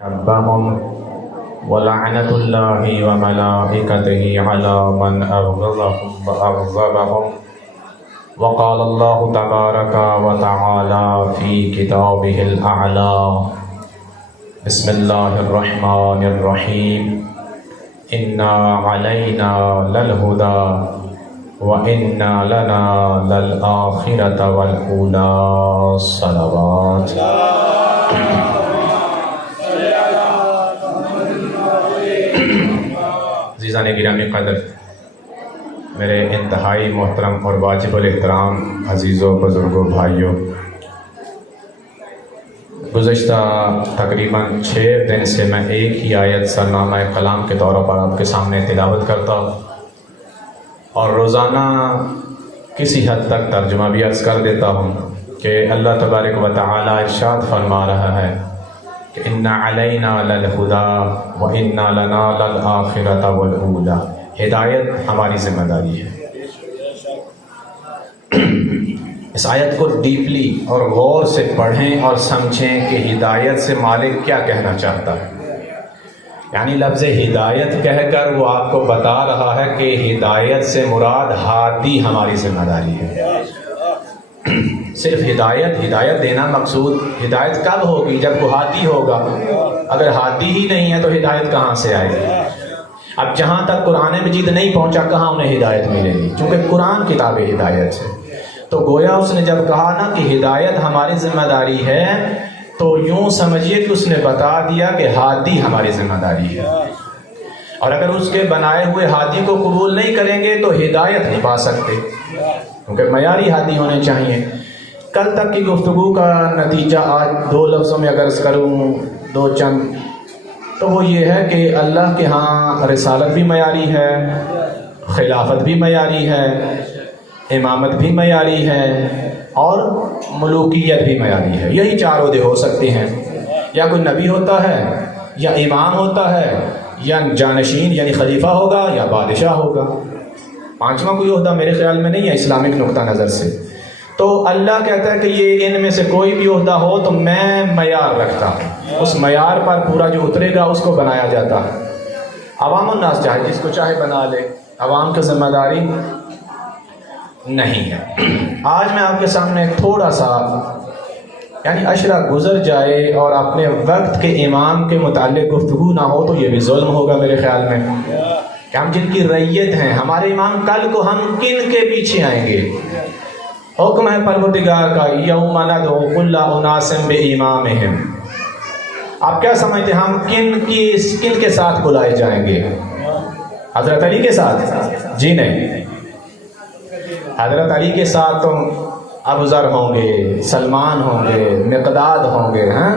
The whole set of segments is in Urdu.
ربهم ولعنة الله وملائكته على من أبغضهم وأغضبهم وقال الله تبارك وتعالى في كتابه الأعلى بسم الله الرحمن الرحيم إنا علينا للهدى وإنا لنا للآخرة والأولى صلوات عزیزان گرامی قدر، میرے انتہائی محترم اور واجب الاحترام عزیزوں، بزرگوں، بھائیوں، گزشتہ تقریباً 6 دن سے میں ایک ہی آیت سرنامہ کلام کے طور پر آپ کے سامنے تلاوت کرتا ہوں اور روزانہ کسی حد تک ترجمہ بھی عرض کر دیتا ہوں کہ اللہ تبارک و تعالی ارشاد فرما رہا ہے کہ اِنَّ عَلَيْنَا لَلْهُدَى وَإِنَّا لَنَا لَلْآخِرَةَ وَالْأُولَى۔ ہدایت ہماری ذمہ داری ہے۔ اس آیت کو ڈیپلی اور غور سے پڑھیں اور سمجھیں کہ ہدایت سے مالک کیا کہنا چاہتا ہے۔ یعنی لفظ ہدایت کہہ کر وہ آپ کو بتا رہا ہے کہ ہدایت سے مراد ہادی ہماری ذمہ داری ہے۔ صرف ہدایت دینا مقصود، ہدایت کب ہوگی؟ جب وہ ہادی ہوگا۔ اگر ہادی ہی نہیں ہے تو ہدایت کہاں سے آئے گی؟ اب جہاں تک قرآن مجید نہیں پہنچا کہاں انہیں ہدایت ملے گی؟ چونکہ قرآن کتاب ہدایت ہے۔ تو گویا اس نے جب کہا نا کہ ہدایت ہماری ذمہ داری ہے تو یوں سمجھیے کہ اس نے بتا دیا کہ ہادی ہماری ذمہ داری ہے، اور اگر اس کے بنائے ہوئے ہادی کو قبول نہیں کریں گے تو ہدایت نہیں پا سکتے، کیونکہ معیاری ہادی ہونے چاہیے۔ کل تک کی گفتگو کا نتیجہ آج 2 لفظوں میں اگر کروں، 2 چند، تو وہ یہ ہے کہ اللہ کے ہاں رسالت بھی معیاری ہے، خلافت بھی معیاری ہے، امامت بھی معیاری ہے، اور ملوکیت بھی معیاری ہے۔ یہی 4 عہدے ہو سکتے ہیں، یا کوئی نبی ہوتا ہے، یا امام ہوتا ہے، یا جانشین یعنی خلیفہ ہوگا، یا بادشاہ ہوگا۔ 5واں کوئی عہدہ میرے خیال میں نہیں ہے اسلامک نقطہ نظر سے۔ تو اللہ کہتا ہے کہ یہ ان میں سے کوئی بھی عہدہ ہو تو میں معیار رکھتا ہوں، اس معیار پر پورا جو اترے گا اس کو بنایا جاتا ہے۔ عوام الناس چاہے جس کو چاہے بنا لے، عوام کی ذمہ داری نہیں ہے۔ آج میں آپ کے سامنے تھوڑا سا یعنی عشرہ گزر جائے اور اپنے وقت کے امام کے متعلق گفتگو نہ ہو تو یہ بھی ظلم ہوگا میرے خیال میں، کہ ہم جن کی رعیت ہیں، ہمارے امام، کل کو ہم کن کے پیچھے آئیں گے؟ حکم ہے پروردگار کا یوم ندعو کل اناس بامامہم۔ آپ کیا سمجھتے ہیں ہم کن کے ساتھ بلائے جائیں گے؟ حضرت علی کے ساتھ؟ جی نہیں، حضرت علی کے ساتھ تو ابو ذر ہوں گے، سلمان ہوں گے، مقداد ہوں گے، ہاں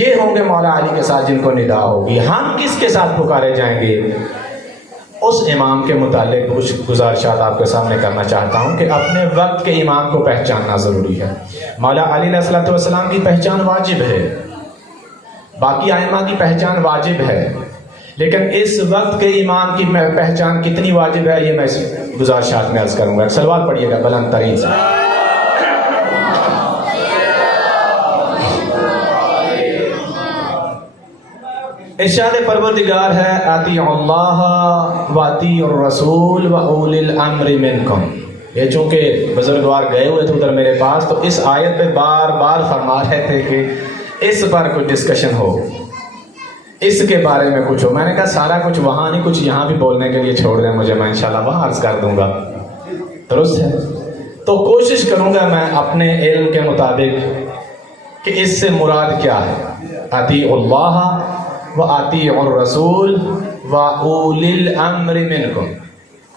یہ ہوں گے مولا علی کے ساتھ جن کو ندا ہوگی۔ ہم کس کے ساتھ پکارے جائیں گے؟ اس امام کے متعلق کچھ گزارشات آپ کے سامنے کرنا چاہتا ہوں کہ اپنے وقت کے امام کو پہچاننا ضروری ہے۔ مولا علی علیہ السلام کی پہچان واجب ہے، باقی ائمہ کی پہچان واجب ہے، لیکن اس وقت کے امام کی پہچان کتنی واجب ہے یہ میں اس گزارشات میں عرض کروں گا۔ سوال پڑھیے گا بلند ترین سے۔ ارشاد پروردگار ہے اطیعوا اللہ واطیعوا الرسول واولی الامر منکم۔ یہ چونکہ بزرگوار گئے ہوئے تھے ادھر میرے پاس، تو اس آیت پہ بار بار فرما رہے تھے کہ اس پر کچھ ڈسکشن ہو، اس کے بارے میں کچھ ہو۔ میں نے کہا سارا کچھ وہاں نہیں، کچھ یہاں بھی بولنے کے لیے چھوڑ دیں مجھے، میں انشاءاللہ وہاں عرض کر دوں گا، درست ہے؟ تو کوشش کروں گا میں اپنے علم کے مطابق کہ اس سے مراد کیا ہے۔ اطیعوا اللہ وَأَطِيعُوا الرَّسُولَ وَأُولِي الْأَمْرِ مِنْكُمْ۔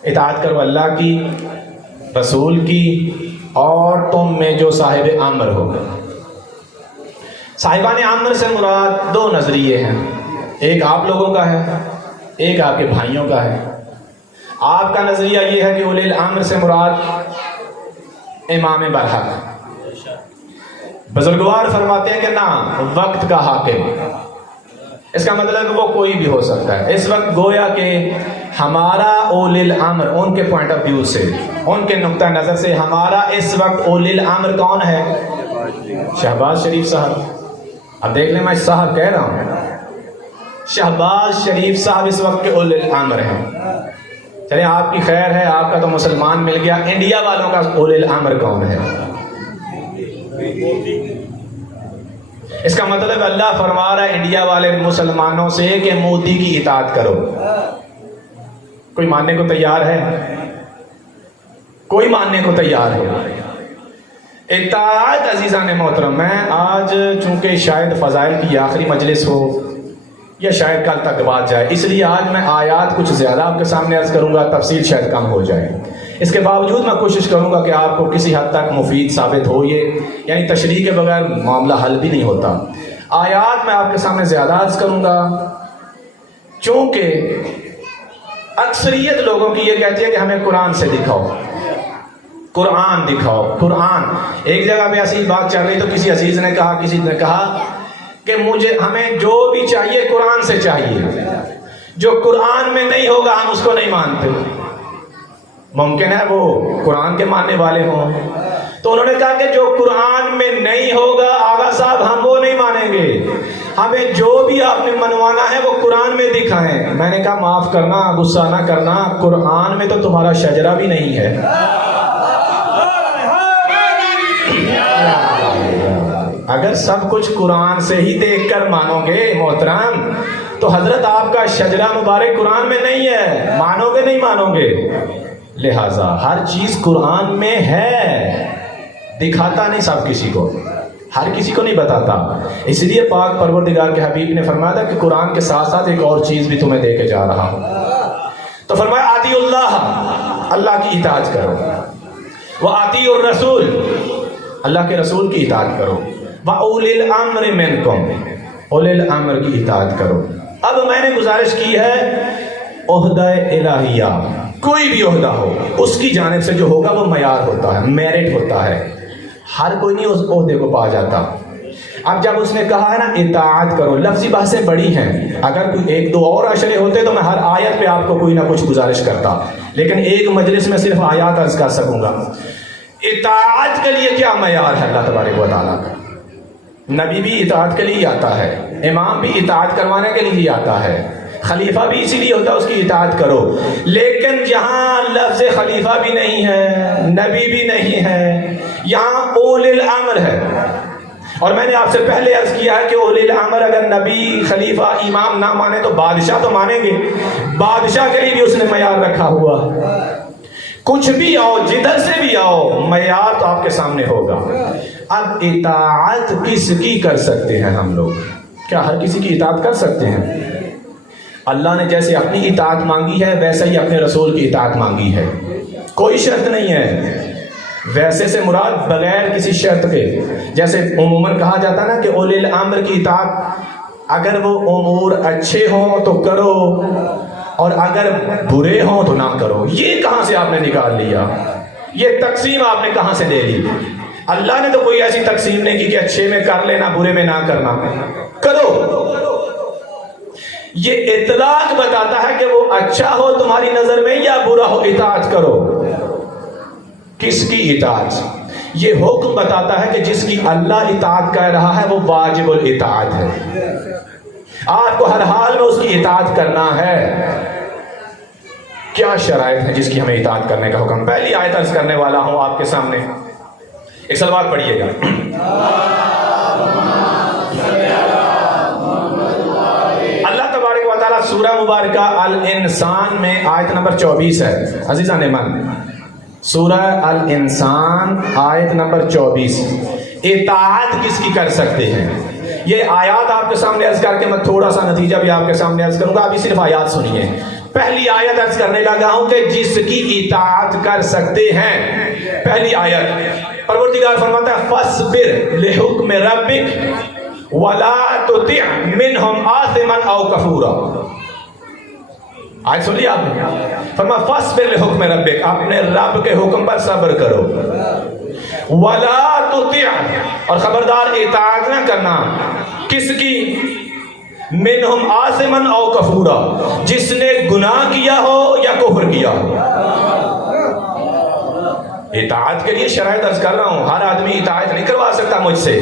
اطاعت کرو اللہ کی، رسول کی، اور تم میں جو صاحب امر ہو۔ صاحبان امر سے مراد 2 نظریے ہیں، ایک آپ لوگوں کا ہے، ایک آپ کے بھائیوں کا ہے۔ آپ کا نظریہ یہ ہے کہ اولی الامر سے مراد امام برحق۔ بزرگوار فرماتے ہیں کہ نہ، وقت کا حاکم۔ اس کا مطلب وہ کوئی بھی ہو سکتا ہے۔ اس وقت گویا کہ ہمارا اولی الامر ان کے پوائنٹ آف ویو سے، ان کے نقطہ نظر سے ہمارا اس وقت اولی الامر کون ہے؟ شہباز شریف صاحب، اب دیکھ لیں، میں صاحب کہہ رہا ہوں، شہباز شریف صاحب اس وقت کے اولل الامر ہیں. چلیں آپ کی خیر ہے، آپ کا تو مسلمان مل گیا. انڈیا والوں کا اولل الامر کون ہے؟ اس کا مطلب اللہ فرما رہا ہے انڈیا والے مسلمانوں سے کہ مودی کی اطاعت کرو. کوئی ماننے کو تیار ہے؟ کوئی ماننے کو تیار ہے؟ اطاعت عزیزان محترم، میں آج چونکہ شاید فضائل کی آخری مجلس ہو یا شاید کل تک بات جائے، اس لیے آج میں آیات کچھ زیادہ آپ کے سامنے عرض کروں گا، تفصیل شاید کم ہو جائے. اس کے باوجود میں کوشش کروں گا کہ آپ کو کسی حد تک مفید ثابت ہو. یہ یعنی تشریح کے بغیر معاملہ حل بھی نہیں ہوتا. آیات میں آپ کے سامنے زیادہ عرض کروں گا، چونکہ اکثریت لوگوں کی یہ کہتی ہے کہ ہمیں قرآن سے دکھاؤ، قرآن دکھاؤ، قرآن. ایک جگہ پہ ایسی بات چل رہی تو کسی عزیز نے کہا، کسی نے کہا کہ ہمیں جو بھی چاہیے قرآن سے چاہیے، جو قرآن میں نہیں ہوگا ہم اس کو نہیں مانتے. ممکن ہے وہ قرآن کے ماننے والے ہوں. تو انہوں نے کہا کہ جو قرآن میں نہیں ہوگا آغا صاحب ہم وہ نہیں مانیں گے، ہمیں جو بھی آپ نے منوانا ہے وہ قرآن میں دکھائیں. میں نے کہا معاف کرنا، غصہ نہ کرنا، قرآن میں تو تمہارا شجرہ بھی نہیں ہے. اگر سب کچھ قرآن سے ہی دیکھ کر مانو گے محترم تو حضرت آپ کا شجرہ مبارک قرآن میں نہیں ہے، مانو گے نہیں مانو گے. لہٰذا ہر چیز قرآن میں ہے، دکھاتا نہیں سب کسی کو، ہر کسی کو نہیں بتاتا. اس لیے پاک پروردگار کے حبیب نے فرمایا تھا کہ قرآن کے ساتھ ساتھ ایک اور چیز بھی تمہیں دے کے جا رہا ہوں. تو فرمایا آتی اللہ، اللہ کی اطاعت کرو، وہ آتی الرسول، اللہ کے رسول کی اطاعت کرو، وَأُولِي الْأَمْرِ مِنْكُمْ، اولی الامر کی اطاعت کرو. اب میں نے گزارش کی ہے عہدہ الہیہ، کوئی بھی عہدہ ہو اس کی جانب سے جو ہوگا وہ معیار ہوتا ہے، میرٹ ہوتا ہے. ہر کوئی نہیں اس عہدے کو پا جاتا. اب جب اس نے کہا ہے نا اطاعت کرو، لفظی بحثیں بڑی ہیں، اگر کوئی ایک دو اور اشرے ہوتے تو میں ہر آیت پہ آپ کو کوئی نہ کچھ گزارش کرتا، لیکن ایک مجلس میں صرف آیات عرض کر سکوں گا. اطاعت کے لیے کیا معیار ہے اللہ تبارک و تعالیٰ کا؟ نبی بھی اطاعت کے لیے آتا ہے، امام بھی اطاعت کروانے کے لیے آتا ہے، خلیفہ بھی اسی لیے ہوتا ہے اس کی اطاعت کرو. لیکن جہاں لفظ خلیفہ بھی نہیں ہے، نبی بھی نہیں ہے، یہاں اولی الامر ہے. اور میں نے آپ سے پہلے عرض کیا ہے کہ اولی الامر اگر نبی، خلیفہ، امام نہ مانے تو بادشاہ تو مانیں گے. بادشاہ کے لیے بھی اس نے معیار رکھا ہوا. کچھ بھی آؤ، جدھر سے بھی آؤ، معیار تو آپ کے سامنے ہوگا. اب اطاعت کس کی کر سکتے ہیں ہم لوگ؟ کیا ہر کسی کی اطاعت کر سکتے ہیں؟ اللہ نے جیسے اپنی اطاعت مانگی ہے ویسے ہی اپنے رسول کی اطاعت مانگی ہے، کوئی شرط نہیں ہے. ویسے سے مراد بغیر کسی شرط کے. جیسے عموماً کہا جاتا ہے نا کہ اولی الامر کی اطاعت اگر وہ امور اچھے ہوں تو کرو اور اگر برے ہوں تو نہ کرو. یہ کہاں سے آپ نے نکال لیا؟ یہ تقسیم آپ نے کہاں سے لے لی؟ اللہ نے تو کوئی ایسی تقسیم نہیں کی کہ اچھے میں کر لینا، برے میں نہ کرنا. کرو. یہ اطلاق بتاتا ہے کہ وہ اچھا ہو تمہاری نظر میں یا برا ہو، اطاعت کرو. کس کی اطاعت؟ یہ حکم بتاتا ہے کہ جس کی اللہ اطاعت کہہ رہا ہے وہ واجب الاطاعت ہے. آپ کو ہر حال میں اس کی اطاعت کرنا ہے. کیا شرائط ہے جس کی ہمیں اطاعت کرنے کا حکم؟ پہلی آیت عرض کرنے والا ہوں آپ کے سامنے، ایک سلوات پڑھیے گا. اللہ تبارک و تعالیٰ سورہ مبارکہ الانسان میں آیت نمبر 24 ہے. عزیزان من، سورہ الانسان آیت نمبر 24. اطاعت کس کی کر سکتے ہیں؟ یہ آیات آپ کے سامنے عرض کر کے میں تھوڑا سا نتیجہ بھی آپ کے سامنے عرض کروں گا. ابھی صرف آیات سنیے. پہلی آیت عرض کرنے لگا ہوں کہ جس کی اطاعت کر سکتے ہیں. پہلی آیت پروردگار فرماتا ہے فَاصْبِرْ لِحُکْمِ رَبِّكَ وَلَا تُطِعْ مِنْهُمْ آثِمًا أَوْ كَفُورًا. آیت سن لیا آپ نے؟ فرمایا فَاصْبِرْ لِحُکْمِ رَبِّكَ، اپنے رب کے حکم پر صبر کرو. وَلَا تُطِعْ، اور خبردار اطاعت نہ کرنا. کس کی؟ منہم آثمن او کفورا، جس نے گناہ کیا ہو یا کفر کیا ہو. اطاعت کے لیے شرائط عرض کر رہا ہوں، ہر آدمی اطاعت نہیں کروا سکتا مجھ سے.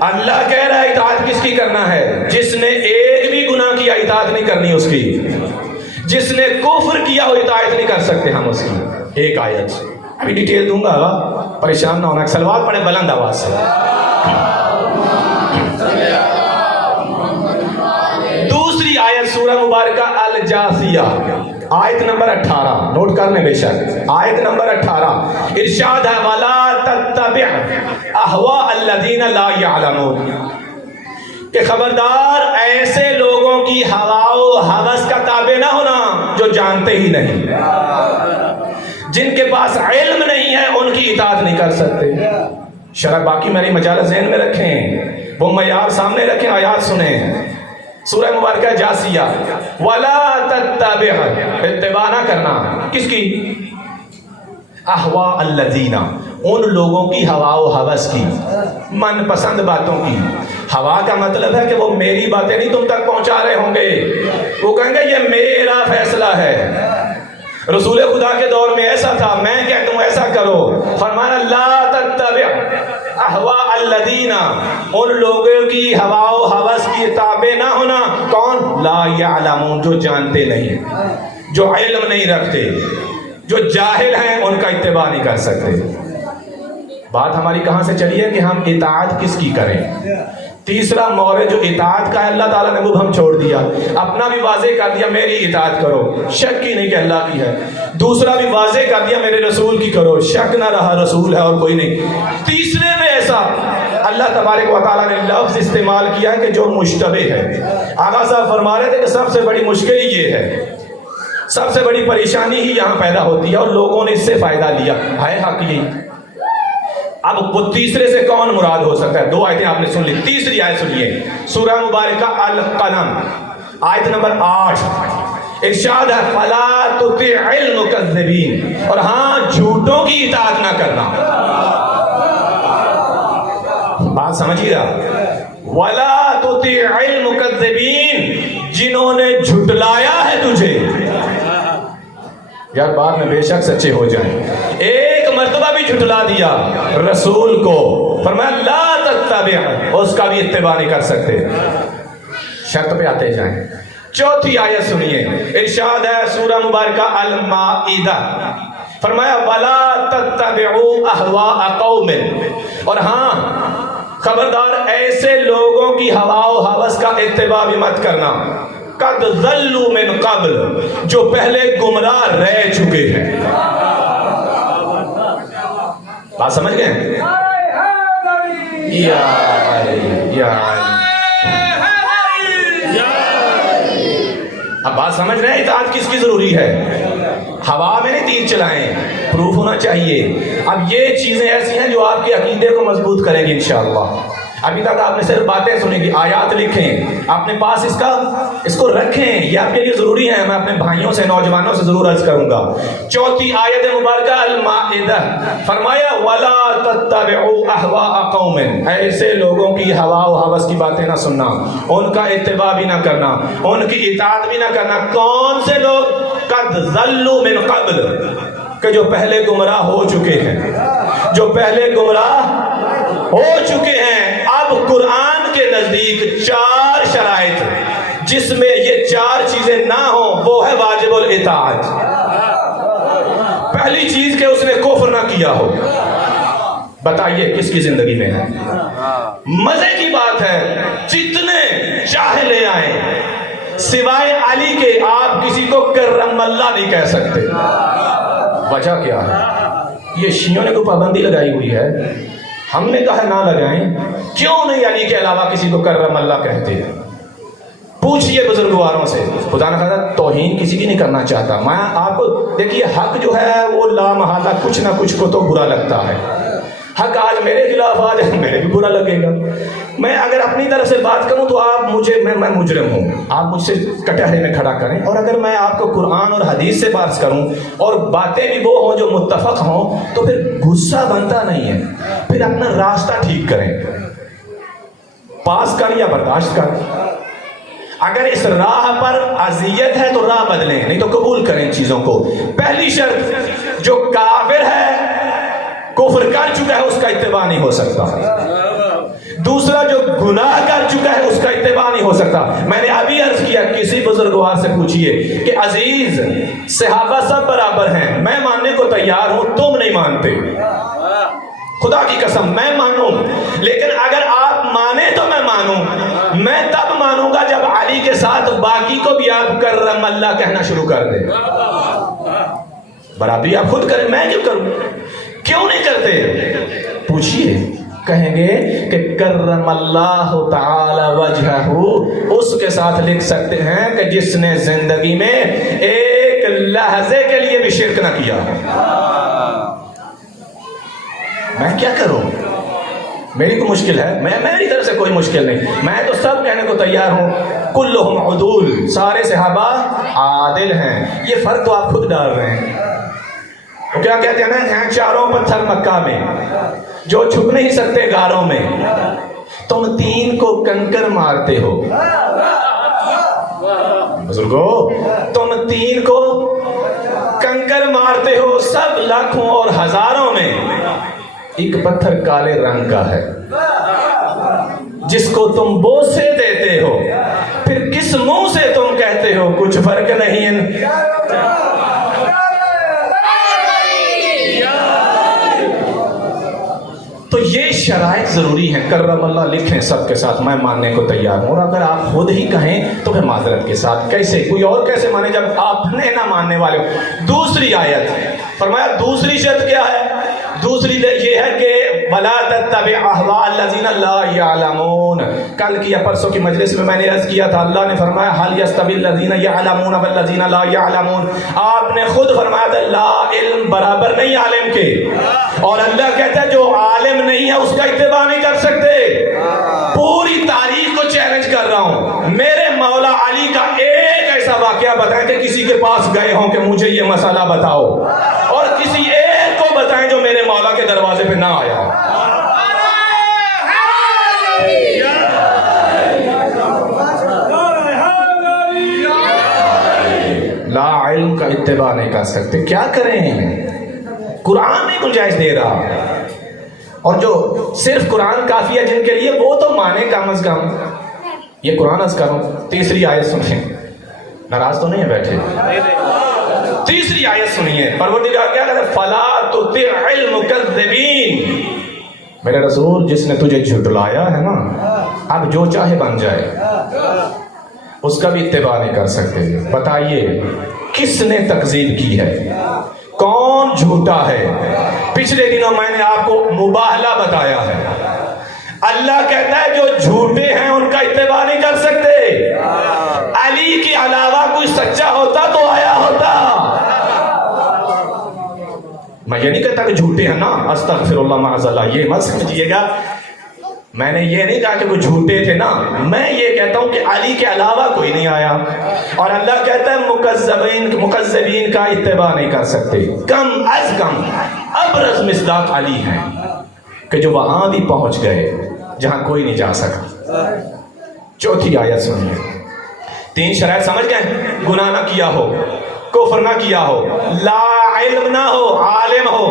اللہ کہہ رہا ہے اطاعت کس کی کرنا ہے؟ جس نے ایک بھی گناہ کیا اطاعت نہیں کرنی اس کی، جس نے کفر کیا وہ اطاعت نہیں کر سکتے ہم اس کی۔ ایک آیت ابھی ڈیٹیل دوں گا، پریشان نہ ہونا، سلوات پڑھیں بلند آواز سے۔ دوسری آیت سورہ مبارکہ الجاثیہ آیت نمبر 18، نوٹ کر لیں بے شک، آیت نمبر 18 ارشاد ہے وَلَا تَتَّبِعْ أَهْوَاءَ الَّذِينَ لَا يَعْلَمُونَ، کہ خبردار ایسے لوگوں کی ہوا و ہوس کا تابع نہ ہونا جو جانتے ہی نہیں، جن کے پاس علم نہیں ہے ان کی اطاعت نہیں کر سکتے۔ شرح باقی میری مجالس ذہن میں رکھیں، وہ معیار سامنے رکھیں، آیات سنیں۔ سورہ مبارکہ جاسیہ وَلَا تَتَّبِعْ، اتباع نہ کرنا کس کی؟ احوا الذین، ان لوگوں کی ہوا و ہوس کی، من پسند باتوں کی۔ ہوا کا مطلب ہے کہ وہ میری باتیں نہیں تم تک پہنچا رہے ہوں گے، وہ کہیں گے یہ میرا فیصلہ ہے۔ رسول خدا کے دور میں ایسا تھا، میں کہتا ہوں ایسا کرو، فرمانا لا تتبع احواء الذین، ان لوگوں کی ہوا و ہوس کی تابع نہ ہونا۔ کون؟ لا یعلمون، جو جانتے نہیں، جو علم نہیں رکھتے، جو جاہل ہیں، ان کا اتباع نہیں کر سکتے۔ بات ہماری کہاں سے چلی ہے کہ ہم اطاعت کس کی کریں؟ تیسرا مورد جو اطاعت کا ہے، اللہ تعالیٰ نے مبہم چھوڑ دیا، اپنا بھی واضح کر دیا میری اطاعت کرو، شک کی نہیں کہ اللہ کی ہے۔ دوسرا بھی واضح کر دیا میرے رسول کی کرو، شک نہ رہا رسول ہے اور کوئی نہیں۔ تیسرے میں ایسا اللہ تبارک و تعالیٰ نے لفظ استعمال کیا ہے کہ جو مشتبہ ہے۔ آقا صاحب فرما رہے تھے کہ سب سے بڑی مشکل ہی یہ ہے، سب سے بڑی پریشانی ہی یہاں پیدا ہوتی ہے اور لوگوں نے اس سے فائدہ لیا ہے، حق یہی۔ اب وہ تیسرے سے کون مراد ہو سکتا ہے؟ دو آیتیں آپ نے سن لی، تیسری آیت سنیے، سورہ مبارکہ القلم آیت نمبر 8 ارشاد ہے فَلَا تُطِعِ الْمُكَذِّبِينَ، اور ہاں جھوٹوں کی اطاعت نہ کرنا۔ بات سمجھیے گا، وَلَا تُطِعِ الْمُكَذِّبِينَ، جنہوں نے جھٹلایا ہے تجھے۔ یار بعد میں بے شک سچے ہو جائیں، ایک مرتبہ بھی جھٹلا دیا رسول کو، فرمایا لا تتبع، اس کا بھی اتباع نہیں کر سکتے۔ شرط پہ آتے جائیں۔ چوتھی آیت سنیے، ارشاد ہے سورہ مبارکہ المائدہ، فرمایا وَلَا تَتَّبِعُوا أَهْوَاءَ قَوْمٍ، اور ہاں خبردار ایسے لوگوں کی ہوا و ہوس کا اتباع بھی مت کرنا، قد ضلوا من قبل، جو پہلے گمراہ رہ چکے ہیں۔ بات سمجھ گئے؟ اب بات سمجھ رہے ہیں اطاعت کس کی ضروری ہے؟ ہوا میں نہیں تیر چلائیں، پروف ہونا چاہیے۔ اب یہ چیزیں ایسی ہیں جو آپ کے عقیدے کو مضبوط کریں گی انشاءاللہ۔ ابھی تک آپ نے صرف باتیں سنیں گی، آیات لکھیں اپنے پاس، اس کو رکھیں، یہ آپ کے لیے ضروری ہے۔ میں اپنے بھائیوں سے، نوجوانوں سے ضرور عرض کروں گا۔ چوتھی آیت مبارکہ المائدہ، فرمایا وَلَا تَتَّبِعُوا أَهْوَاءَ قَوْمٍ، ایسے لوگوں کی ہوا و ہوس کی باتیں نہ سننا، ان کا اتباع بھی نہ کرنا، ان کی اطاعت بھی نہ کرنا۔ کون سے لوگ؟ قد ضلوا من قبل، کہ جو پہلے گمراہ ہو چکے ہیں، جو پہلے گمراہ ہو چکے ہیں۔ اب قرآن کے نزدیک 4 شرائط جس میں یہ 4 چیزیں نہ ہوں وہ ہے واجب الاطاعت۔ پہلی چیز کہ اس نے کفر نہ کیا ہو۔ بتائیے کس کی زندگی میں ہے؟ مزے کی بات ہے، جتنے چاہے لے آئیں، سوائے علی کے آپ کسی کو کرم اللہ نہیں کہہ سکتے۔ وجہ کیا ہے؟ یہ شیعوں نے کوئی پابندی لگائی ہوئی ہے، ہم نے کہا نہ لگائیں۔ کیوں نہیں علی کے علاوہ کسی کو کرم اللہ کہتے ہیں؟ پوچھئے بزرگواروں سے۔ خدا نہ خدا توہین کسی کی نہیں کرنا چاہتا، میں آپ کو دیکھیے، حق جو ہے وہ لا محالہ کچھ نہ کچھ کو تو برا لگتا ہے۔ حق آج میرے خلاف آ جائے میرے بھی برا لگے گا۔ میں اگر اپنی طرف سے بات کروں تو آپ مجھے، میں مجرم ہوں، آپ مجھ سے کٹہرے میں کھڑا کریں، اور اگر میں آپ کو قرآن اور حدیث سے بات کروں اور باتیں بھی وہ ہوں جو متفق ہوں تو پھر غصہ بنتا نہیں ہے۔ پھر اپنا راستہ ٹھیک کریں، پاس کر یا برداشت کر۔ اگر اس راہ پر اذیت ہے تو راہ بدلیں، نہیں تو قبول کریں چیزوں کو۔ پہلی شرط، جو کافر ہے، کفر کر چکا ہے، اس کا اتباع نہیں ہو سکتا۔ دوسرا جو گناہ کر چکا ہے اس کا اتباع نہیں ہو سکتا. میں نے ابھی عرض کیا کسی بزرگوار سے پوچھئے کہ عزیز صحابہ سب برابر ہیں، میں ماننے کو تیار ہوں، تم نہیں مانتے. خدا کی قسم میں مانوں، لیکن اگر آپ مانے تو میں مانوں. میں تب مانوں گا جب علی کے ساتھ باقی کو بھی آپ کرم اللہ کہنا شروع کر دیں. برابری آپ خود کریں، میں کیوں کروں؟ کیوں نہیں کرتے؟ پوچھئے، کہیں گے کہ کرم اللہ تعالی وجہہ اس کے ساتھ لکھ سکتے ہیں کہ جس نے زندگی میں ایک لحظے کے لیے بھی شرک نہ کیا. میں کیا کروں؟ میری کو مشکل ہے، میری طرف سے کوئی مشکل نہیں. میں تو سب کہنے کو تیار ہوں کلہم عدول، سارے صحابہ عادل ہیں. یہ فرق تو آپ خود ڈال رہے ہیں. وہ کیا کہتے ہیں نا، چاروں پتھر مکہ میں جو چھپ نہیں سکتے غاروں میں، تم تین کو کنکر مارتے ہو. بزرگو تم تین کو کنکر مارتے ہو، سب لاکھوں اور ہزاروں میں ایک پتھر کالے رنگ کا ہے جس کو تم بوسے دیتے ہو، پھر کس منہ سے تم کہتے ہو کچھ فرق نہیں. تو یہ شرائط ضروری ہیں. کرم اللہ لکھیں سب کے ساتھ، میں ماننے کو تیار ہوں. اور اگر آپ خود ہی کہیں تو پھر معذرت کے ساتھ. کیسے؟ کوئی اور کیسے مانے جب آپ نے نہ ماننے والے ہو؟ دوسری آیت فرمایا دوسری شرط کیا ہے؟ دوسری یہ ہے کہ وَلَا تَتَّبِعْ أَهْوَاءَ الَّذِينَ لَا يَعْلَمُونَ. کل کی یا پرسوں کی مجلس میں میں نے عرض کیا تھا، اللہ نے فرمایا هَلْ يَسْتَوِي الَّذِينَ يَعْلَمُونَ وَالَّذِينَ لَا يَعْلَمُونَ. آپ نے خود فرمایا تھا لا علم برابر نہیں عالم کے، اور اللہ کہتا ہے جو عالم نہیں ہے اس کا اتباع نہیں کر سکتے. پوری تاریخ کو چیلنج کر رہا ہوں، میرے مولا علی کا ایک ایسا واقعہ بتائیں کہ کسی کے پاس گئے ہوں کہ مجھے یہ مسئلہ بتاؤ، اور کسی ایک کو بتائیں جو میرے مولا کے دروازے پہ نہ آیا. لا علم کا اتباع نہیں کر سکتے. کیا کریں؟ قرآن نہیں گنجائش دے رہا. اور جو صرف قرآن کافی ہے جن کے لیے، وہ تو مانے کم از کم. یہ قرآن از کروں. تیسری آیت سنیں، ناراض تو نہیں ہے بیٹھے؟ تیسری آیت سنیے. پروردگار کیا کہتا ہے؟ فَلَا تُطِعِ الْمُكَذِّبِينَ. میرے رسول جس نے تجھے جھٹلایا ہے نا، اب جو چاہے بن جائے، اس کا بھی اتباع نہیں کر سکتے. بتائیے کس نے تکذیب کی ہے؟ کون جھوٹا ہے؟ پچھلے دنوں میں نے آپ کو مباہلہ بتایا ہے. اللہ کہتا ہے جو جھوٹے ہیں ان کا اتباع نہیں کر سکتے. علی کے علاوہ کوئی سچا ہوتا تو آیا ہوتا. میں یہ نہیں کہتا کہ جھوٹے ہیں نا، استغفر اللہ معاذ اللہ، یہ مت سمجھیے گا. میں نے یہ نہیں کہا کہ وہ جھوٹے تھے نا، میں یہ کہتا ہوں کہ علی کے علاوہ کوئی نہیں آیا. اور اللہ کہتا ہے مکذبین کا اتباع نہیں کر سکتے. کم از کم ابرز مصداق علی ہیں کہ جو وہاں بھی پہنچ گئے جہاں کوئی نہیں جا سکا. چوتھی آیت سنیے. 3 شرائط سمجھ گئے؟ گناہ نہ کیا ہو، کفر نہ کیا ہو، لا علم نہ ہو، عالم ہو.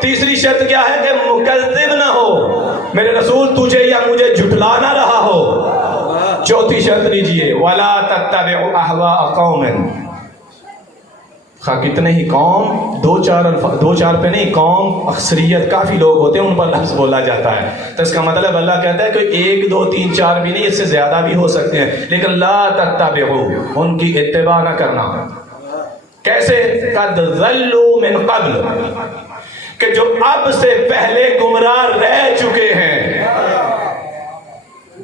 تیسری شرط کیا ہے؟ کہ مکذب نہ ہو، میرے رسول تجھے یا مجھے جھٹلا نہ رہا ہو. چوتھی شرط لیجئے، وَلَا تَتَّبِعُ أَهْوَاءَ قَوْمٍ. خواہ کتنے ہی قوم، دو چار پہ نہیں، قوم اکثریت کافی لوگ ہوتے ہیں ان پر لفظ بولا جاتا ہے. تو اس کا مطلب اللہ کہتا ہے کہ 1 2 3 4 بھی نہیں، اس سے زیادہ بھی ہو سکتے ہیں، لیکن لا تتبعوا، ان کی اتباع نہ کرنا. کیسے؟ قد ضلوا من قبل، کہ جو اب سے پہلے گمراہ رہ چکے ہیں.